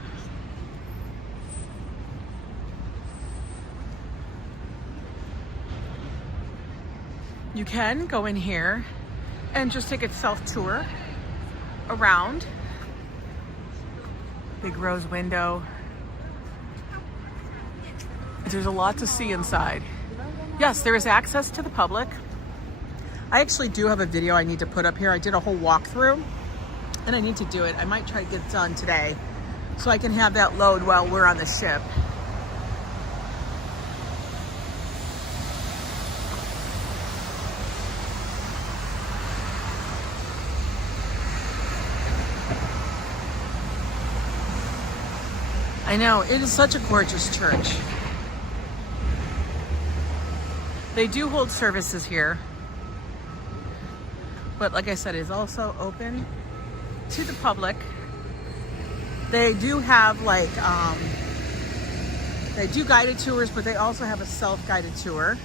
You can go in here and just take a self-tour around. Big rose window. There's a lot to see inside. Yes, there is access to the public. I actually do have a video I need to put up here. I did a whole walkthrough And I need to do it. I might try to get it done today so I can have that load while we're on the ship. I know, it is such a gorgeous church. They do hold services here. But like I said, it's also open to the public. They do have like, they do guided tours, but they also have a self-guided tour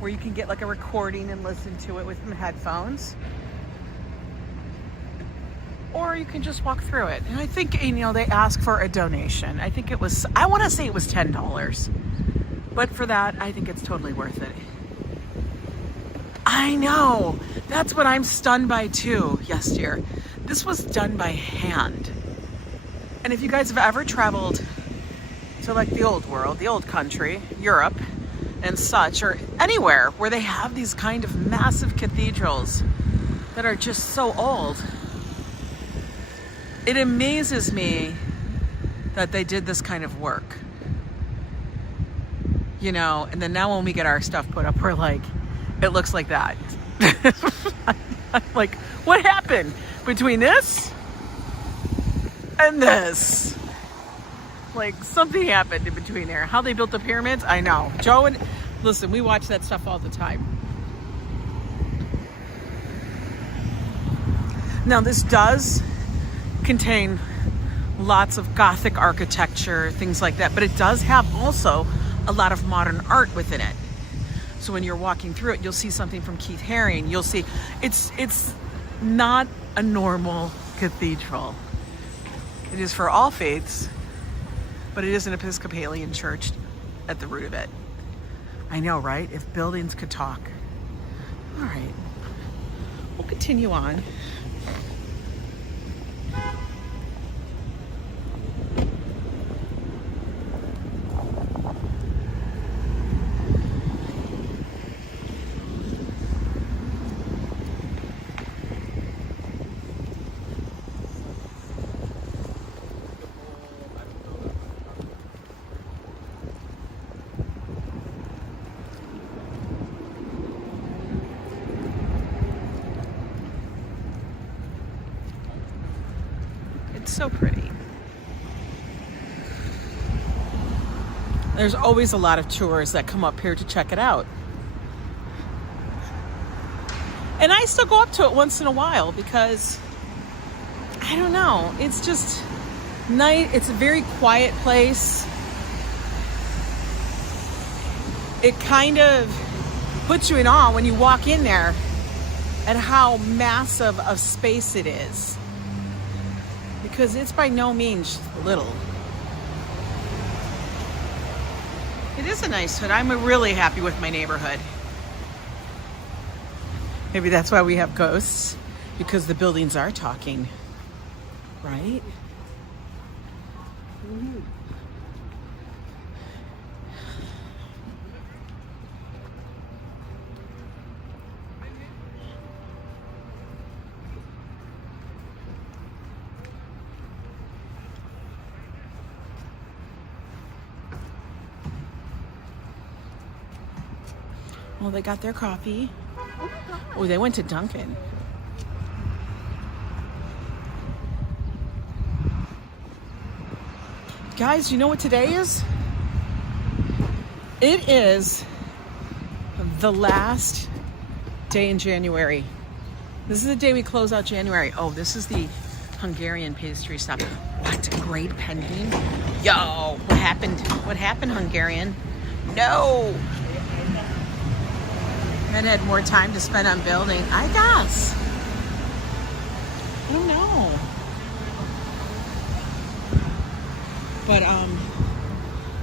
where you can get like a recording and listen to it with some headphones. Or you can just walk through it. And I think, you know, they ask for a donation. I think it was, I want to say it was $10. But for that, I think it's totally worth it. I know. That's what I'm stunned by too, yes dear. This was done by hand. And if you guys have ever traveled to like the old world, the old country, Europe and such, or anywhere where they have these kind of massive cathedrals that are just so old, it amazes me that they did this kind of work. You know, and then now when we get our stuff put up, we're like, it looks like that. I'm like, what happened between this and this? Like, something happened in between there. How they built the pyramids, I know. Joe and, listen, we watch that stuff all the time. Now, this does contain lots of Gothic architecture, things like that, but it does have also a lot of modern art within it. So when you're walking through it, you'll see something from Keith Haring. You'll see, it's not a normal cathedral. It is for all faiths, but it is an Episcopalian church at the root of it. I know, right? If buildings could talk. All right, we'll continue on. So pretty. There's always a lot of tours that come up here to check it out. And I still go up to it once in a while because, I don't know, it's just nice. It's a very quiet place. It kind of puts you in awe when you walk in there at how massive of space it is. Because it's by no means little. It is a nice hood. I'm really happy with my neighborhood. Maybe that's why we have ghosts, because the buildings are talking, right? Mm-hmm. Well, they got their coffee. Oh, they went to Dunkin'. Guys, you know what today is? It is the last day in January. This is the day we close out January. Oh, this is the Hungarian pastry shop. What? Great pending? Yo, what happened? What happened, Hungarian? No! And had more time to spend on building, I guess. I don't know. But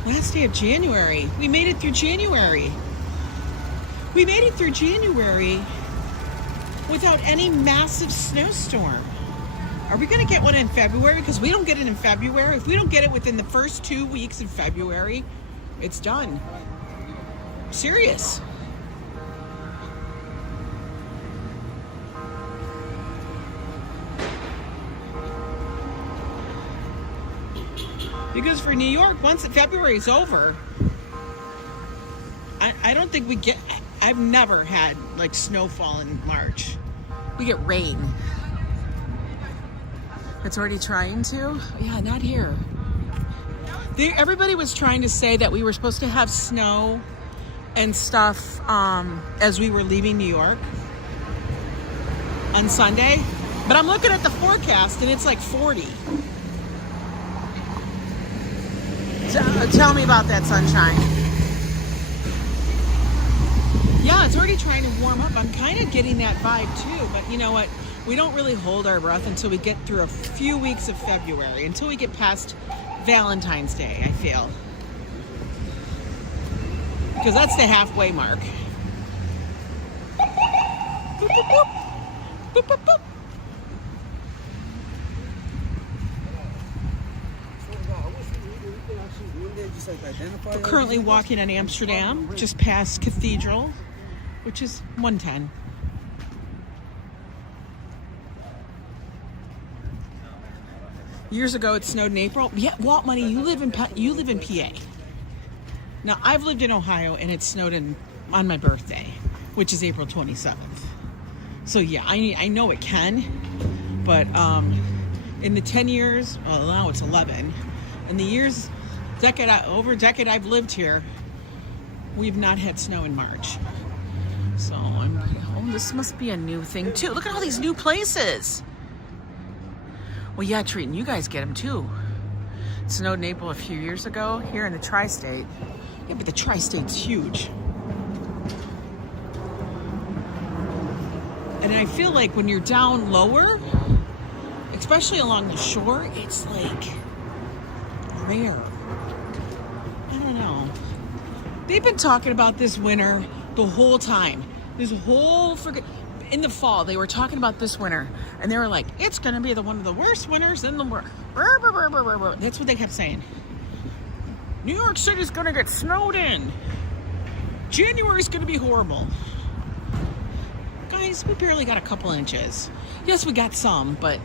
last day of January. We made it through January. We made it through January without any massive snowstorm. Are we gonna get one in February? Because we don't get it in February. If we don't get it within the first 2 weeks in February, it's done. Serious. Because for New York, once February is over, I don't think we get, I've never had like snowfall in March. We get rain. It's already trying to? Yeah, not here. Everybody was trying to say that we were supposed to have snow and stuff as we were leaving New York on Sunday. But I'm looking at the forecast and it's like 40. Tell me about that, sunshine. Yeah, it's already trying to warm up. I'm kind of getting that vibe too, but you know what? We don't really hold our breath until we get through a few weeks of February, until we get past Valentine's Day, I feel. Because that's the halfway mark. Boop, boop, boop. Boop, boop, boop. We're currently walking in Amsterdam, just past Cathedral, which is 110. Years ago, it snowed in April. Yeah, Waltmoney, you live in PA. Now, I've lived in Ohio, and it snowed on my birthday, which is April 27th. So yeah, I know it can, but in the 10 years, well, now it's 11, in the years, over a decade I've lived here, we've not had snow in March. So this must be a new thing too. Look at all these new places. Well, yeah, Treating, you guys get them too. It snowed in April a few years ago here in the tri-state. Yeah, but the tri-state's huge. And I feel like when you're down lower, especially along the shore, it's like rare. I don't know. They've been talking about this winter the whole time. In the fall, they were talking about this winter, and they were like, it's going to be one of the worst winters in the world. That's what they kept saying. New York City's going to get snowed in. January's going to be horrible. Guys, we barely got a couple inches. Yes, we got some, but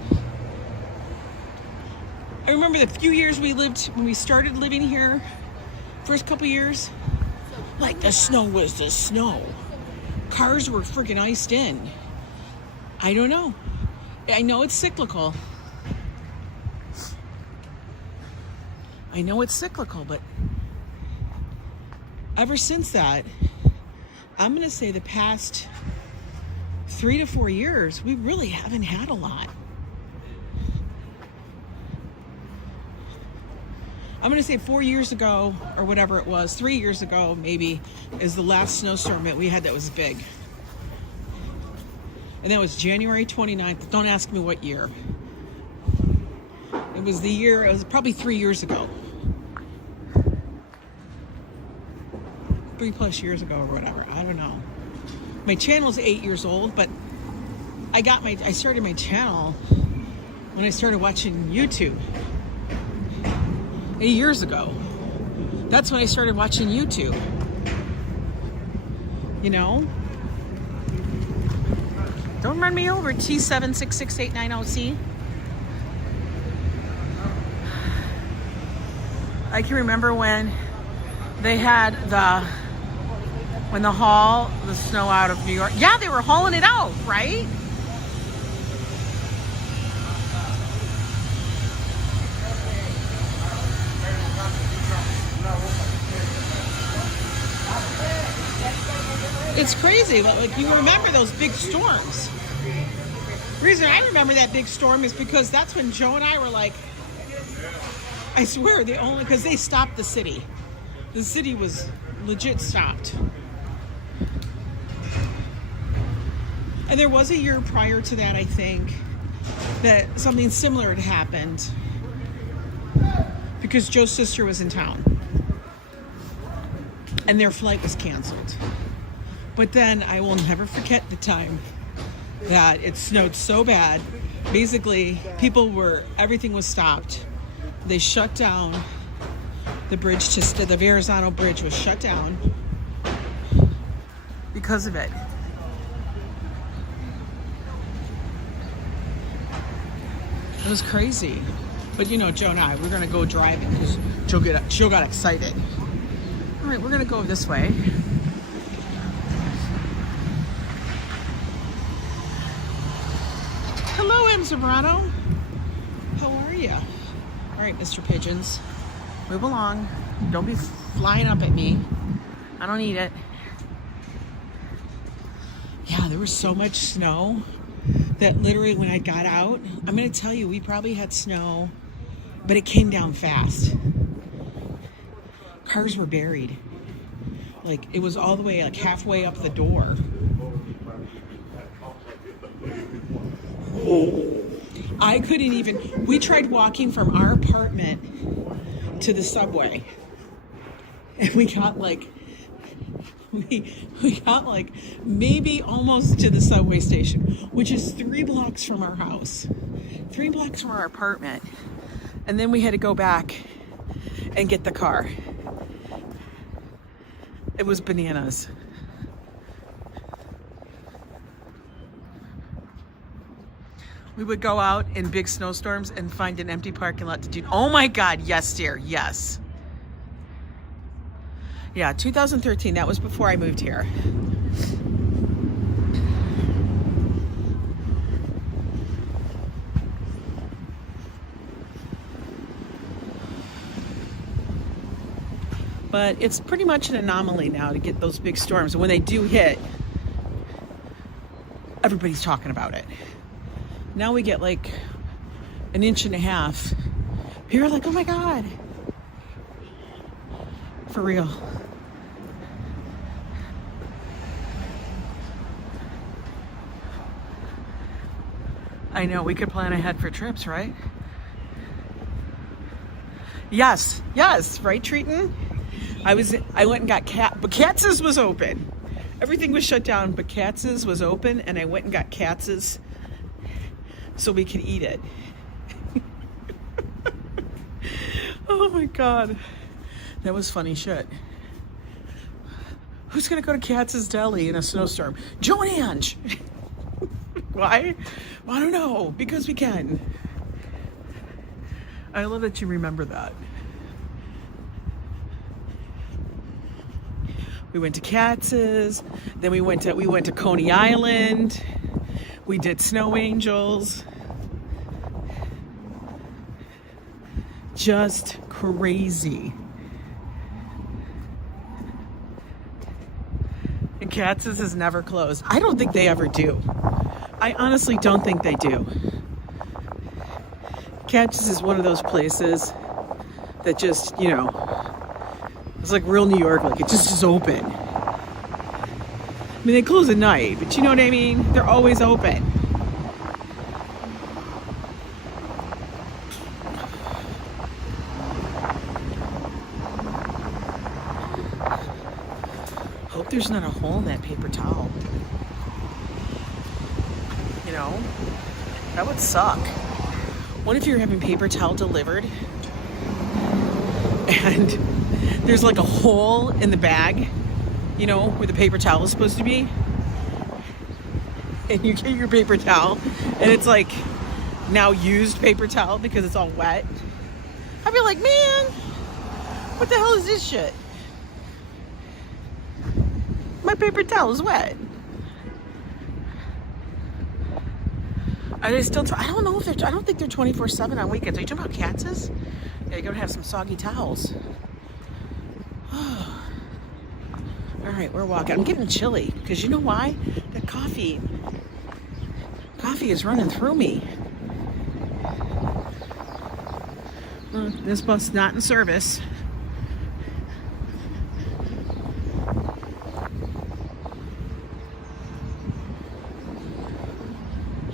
I remember the few years we lived, when we started living here, first couple years, like the snow was the snow. Cars were freaking iced in. I don't know. I know it's cyclical. But ever since that, I'm going to say the past 3 to 4 years, we really haven't had a lot. I'm going to say 4 years ago, or whatever it was, 3 years ago maybe, is the last snowstorm that we had that was big. And that was January 29th. Don't ask me what year. It was probably 3 years ago. 3+ years ago or whatever. I don't know. My channel's 8 years old, but I started my channel when I started watching YouTube 8 years ago. That's when I started watching YouTube. You know? Don't run me over, T76689OC. I can remember when they had the haul the snow out of New York. Yeah, they were hauling it out, right? It's crazy. Like, you remember those big storms. The reason I remember that big storm is because that's when Joe and I were like, I swear, because they stopped the city. The city was legit stopped. And there was a year prior to that, I think, that something similar had happened because Joe's sister was in town and their flight was canceled. But then I will never forget the time that it snowed so bad. Basically, everything was stopped. They shut down the bridge the Verrazano Bridge was shut down because of it. It was crazy. But you know, Joe and I, we're gonna go driving because Joe got excited. All right, we're gonna go this way. Hello, M. Zambrano. How are you? All right, Mr. Pigeons, move along. Don't be flying up at me. I don't need it. Yeah, there was so much snow that literally when I got out, I'm gonna tell you, we probably had snow, but it came down fast. Cars were buried. Like, it was all the way, like, halfway up the door. I couldn't even, we tried walking from our apartment to the subway. And we got like, we got like maybe almost to the subway station, which is 3 blocks from our house. 3 blocks from our apartment. And then we had to go back and get the car. It was bananas. We would go out in big snowstorms and find an empty parking lot to do. Oh my God, yes, dear, yes. Yeah, 2013, that was before I moved here. But it's pretty much an anomaly now to get those big storms. And when they do hit, everybody's talking about it. Now we get like 1.5 inches. You're like, oh my God. For real. I know, we could plan ahead for trips, right? Yes, right, Treaton? I went and got but Katz's was open. Everything was shut down, but Katz's was open, and I went and got Katz's so we could eat it. Oh my God. That was funny shit. Who's gonna go to Katz's Deli in a snowstorm? Joe and Ange. Why? Well, I don't know. Because we can. I love that you remember that. We went to Katz's. Then we went to Coney Island. We did Snow Angels. Just crazy. And Katz's is never closed. I don't think they ever do. I honestly don't think they do. Katz's is one of those places that just, you know, it's like real New York, like it just is open. I mean, they close at night, but you know what I mean? They're always open. Hope there's not a hole in that paper towel. You know, that would suck. What if you're having paper towel delivered and there's like a hole in the bag, you know, where the paper towel is supposed to be, and you get your paper towel and it's like now used paper towel because it's all wet? I'd be like, man, what the hell is this shit? My paper towel is wet. Are they still? I don't know if they're. I don't think they're 24/7 on weekends. Are you talking about Katz's? Yeah, you're gonna have some soggy towels. All right, we're walking. I'm getting chilly because you know why? The coffee is running through me. This bus is not in service.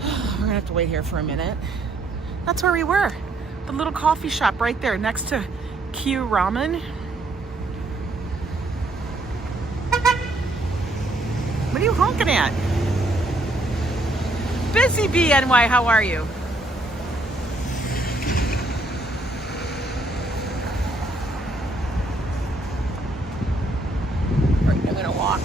We're gonna have to wait here for a minute. That's where we were. The little coffee shop right there next to Q Ramen. What are you honking at? Busy BNY, how are you? Right, I'm gonna walk.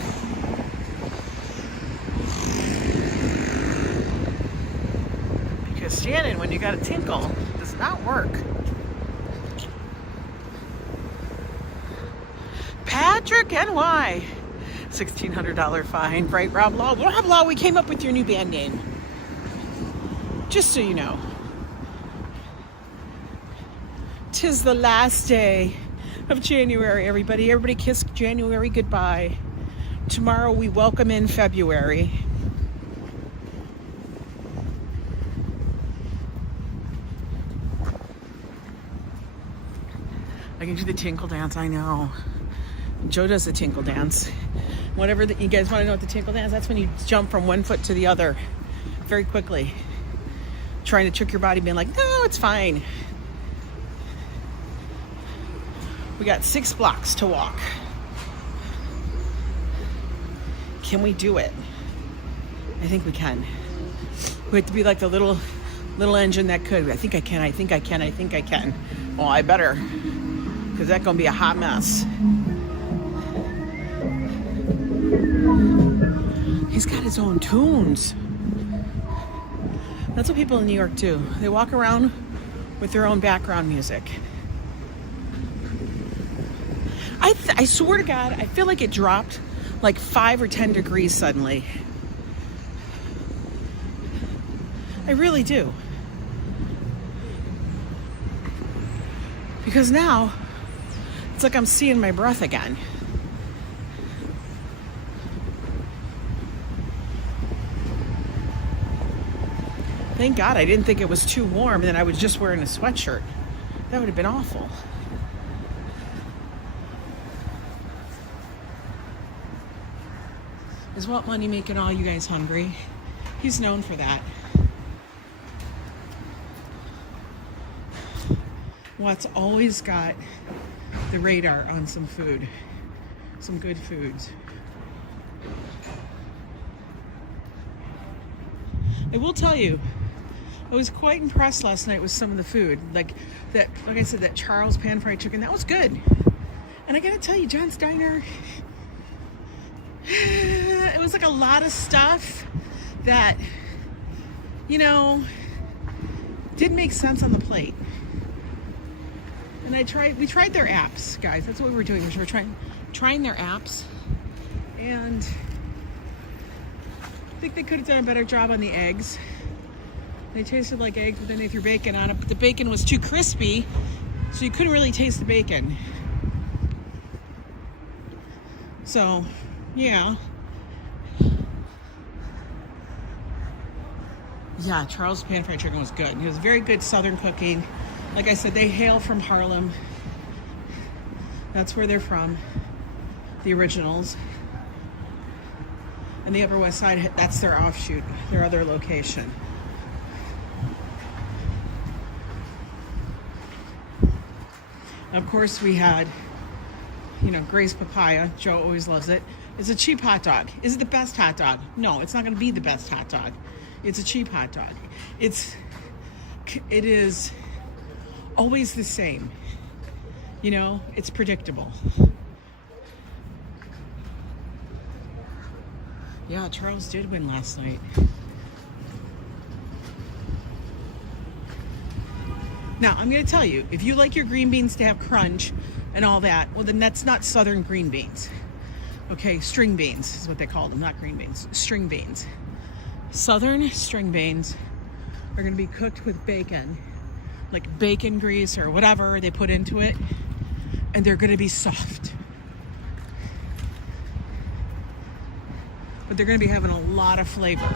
Because standing when you got a tinkle does not work. Patrick, NY. $1,600 fine, right, Rob Law? Rob Law, we came up with your new band name. Just so you know. 'Tis the last day of January, everybody. Everybody kiss January goodbye. Tomorrow we welcome in February. I can do the tinkle dance, I know. Joe does the tinkle dance. Whatever you guys want to know what the tinkle dance, that's when you jump from one foot to the other very quickly. Trying to trick your body, being like, no, it's fine. We got 6 blocks to walk. Can we do it? I think we can. We have to be like the little engine that could. I think I can, I think I can, I think I can. Well, I better, because that's going to be a hot mess. He's got his own tunes. That's what people in New York do. They walk around with their own background music. I swear to God, I feel like it dropped like 5 or 10 degrees suddenly. I really do. Because now, it's like I'm seeing my breath again. Thank God I didn't think it was too warm and then I was just wearing a sweatshirt. That would have been awful. Is Waltmoney making all you guys hungry? He's known for that. Watt's always got the radar on some food. Some good foods. I will tell you, I was quite impressed last night with some of the food. Like I said, that Charles pan fried chicken, that was good. And I gotta tell you, John's Diner, it was like a lot of stuff that, you know, didn't make sense on the plate. And we tried their apps, guys. That's what we were doing. We were trying their apps. And I think they could have done a better job on the eggs. They tasted like eggs, but then they threw bacon on it. But the bacon was too crispy, so you couldn't really taste the bacon. So, yeah. Yeah, Charles' pan fried chicken was good. It was very good Southern cooking. Like I said, they hail from Harlem. That's where they're from. The originals. And the Upper West Side, that's their offshoot, their other location. Of course, we had, you know, Gray's Papaya. Joe always loves it. It's a cheap hot dog. Is it the best hot dog? No, it's not going to be the best hot dog. It's a cheap hot dog. It is always the same. You know, it's predictable. Yeah, Charles did win last night. Now, I'm going to tell you, if you like your green beans to have crunch and all that, well, then that's not Southern green beans. Okay, string beans is what they call them, not green beans. String beans. Southern string beans are going to be cooked with bacon, like bacon grease or whatever they put into it, and they're going to be soft. But they're going to be having a lot of flavor.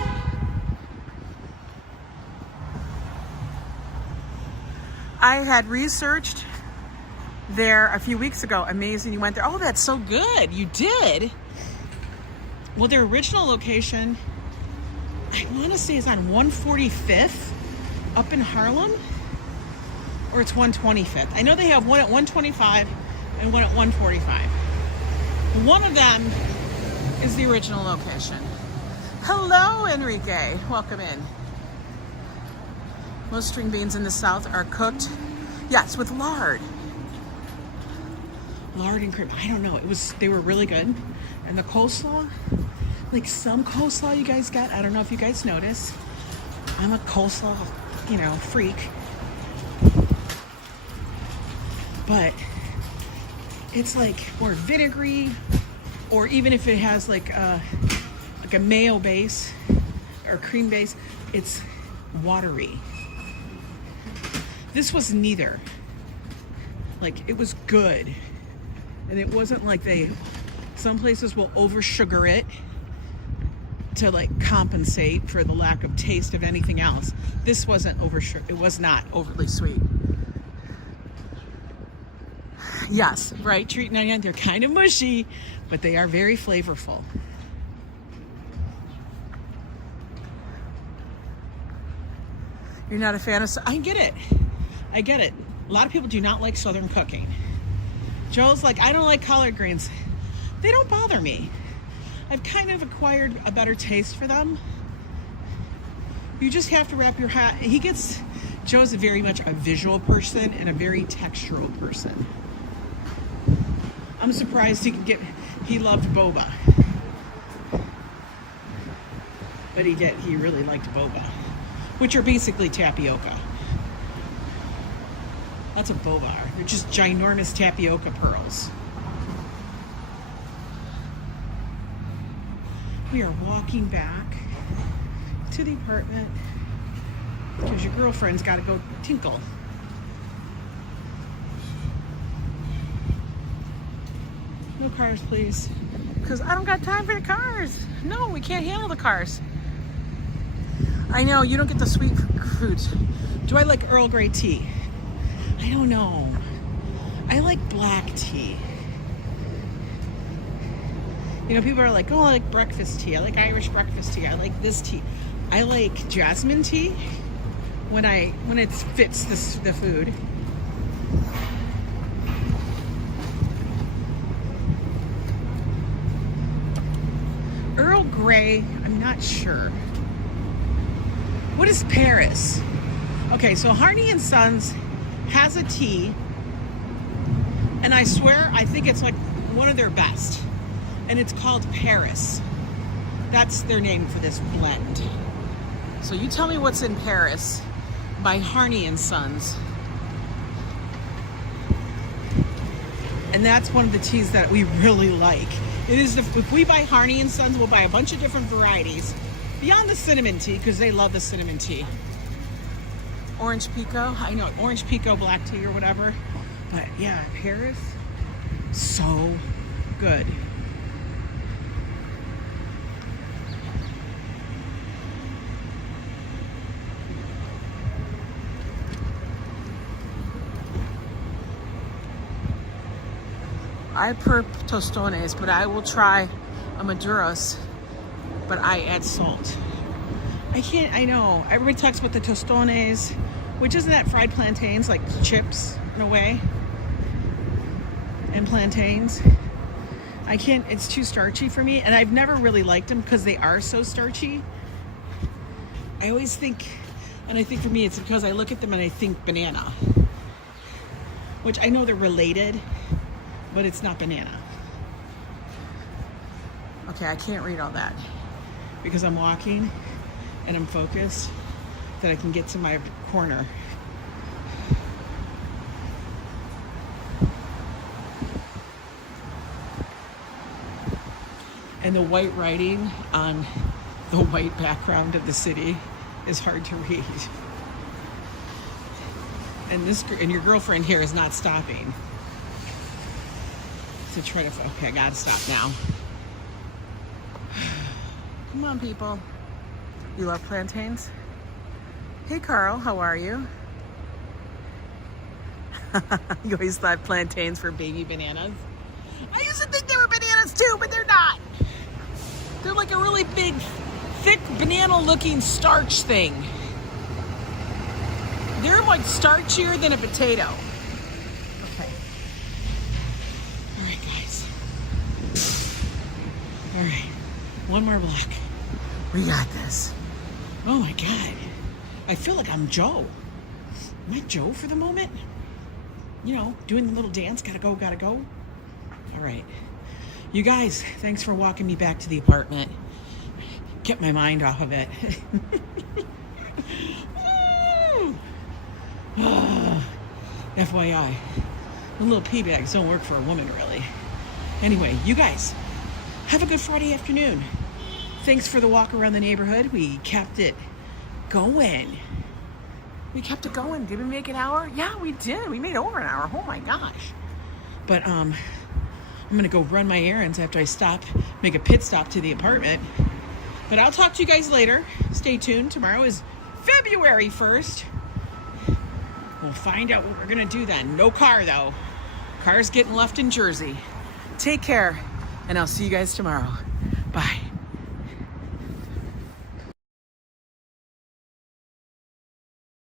I had researched there a few weeks ago. Amazing, you went there. Oh, that's so good. You did. Well, their original location, I want to say, is on 145th up in Harlem, or it's 125th. I know they have one at 125 and one at 145. One of them is the original location. Hello, Enrique. Welcome in. Most string beans in the South are cooked, yes, with lard. Lard and cream. I don't know. They were really good. And the coleslaw, like some coleslaw you guys got, I don't know if you guys notice. I'm a coleslaw, you know, freak. But it's like more vinegary, or even if it has like a mayo base or cream base, it's watery. This was neither. Like, it was good. And it wasn't like some places will over sugar it to like compensate for the lack of taste of anything else. This wasn't over sugar. It was not overly sweet. Yes, right, Treat 99, they're kind of mushy, but they are very flavorful. You're not a fan of... I get it. I get it. A lot of people do not like Southern cooking. Joe's like, I don't like collard greens. They don't bother me. I've kind of acquired a better taste for them. You just have to wrap your hat. Joe's very much a visual person and a very textural person. I'm surprised he loved boba. But he really liked boba, which are basically tapioca. That's what boba are. They're just ginormous tapioca pearls. We are walking back to the apartment because your girlfriend's got to go tinkle. No cars, please. Because I don't got time for the cars. No, we can't handle the cars. I know, you don't get the sweet fruits. Do I like Earl Grey tea? I don't know. I like black tea. You know, people are like, oh, I like breakfast tea. I like Irish breakfast tea. I like this tea. I like jasmine tea when it fits the food. Earl Grey, I'm not sure. What is Paris? Okay, so Harney and Sons has a tea, and I swear, I think it's like one of their best, and it's called Paris. That's their name for this blend. So you tell me what's in Paris by Harney and Sons. And that's one of the teas that we really like. It is if we buy Harney and Sons, we'll buy a bunch of different varieties beyond the cinnamon tea, because they love the cinnamon tea. Orange Pico, I know, Orange Pico black tea or whatever. But yeah, Paris, so good. I prefer tostones, but I will try a Maduros, but I add salt. I know, everybody talks about the tostones, which isn't that fried plantains, like chips in a way, and plantains. It's too starchy for me, and I've never really liked them because they are so starchy. I always think, and I think for me it's because I look at them and I think banana, which I know they're related, but it's not banana. Okay, I can't read all that because I'm walking and I'm focused that I can get to my corner. And the white writing on the white background of the city is hard to read. And your girlfriend here is not stopping to try to, okay, I gotta stop now. Come on, people. You love plantains? Hey, Carl, how are you? You always thought plantains were baby bananas? I used to think they were bananas too, but they're not. They're like a really big, thick, banana-looking starch thing. They're like starchier than a potato. Okay. All right, guys. All right, one more block. We got this. Oh my God. I feel like I'm Joe. Am I Joe for the moment? You know, doing the little dance, gotta go, gotta go. All right. You guys, thanks for walking me back to the apartment. Get my mind off of it. FYI. The little pee bags don't work for a woman, really. Anyway, you guys, have a good Friday afternoon. Thanks for the walk around the neighborhood. We kept it going. Did we make an hour? Yeah, we did. We made over an hour. Oh my gosh. But I'm gonna go run my errands after I make a pit stop to the apartment. But I'll talk to you guys later. Stay tuned. Tomorrow is February 1st. We'll find out what we're gonna do then. No car though. Car's getting left in Jersey. Take care, and I'll see you guys tomorrow. Bye.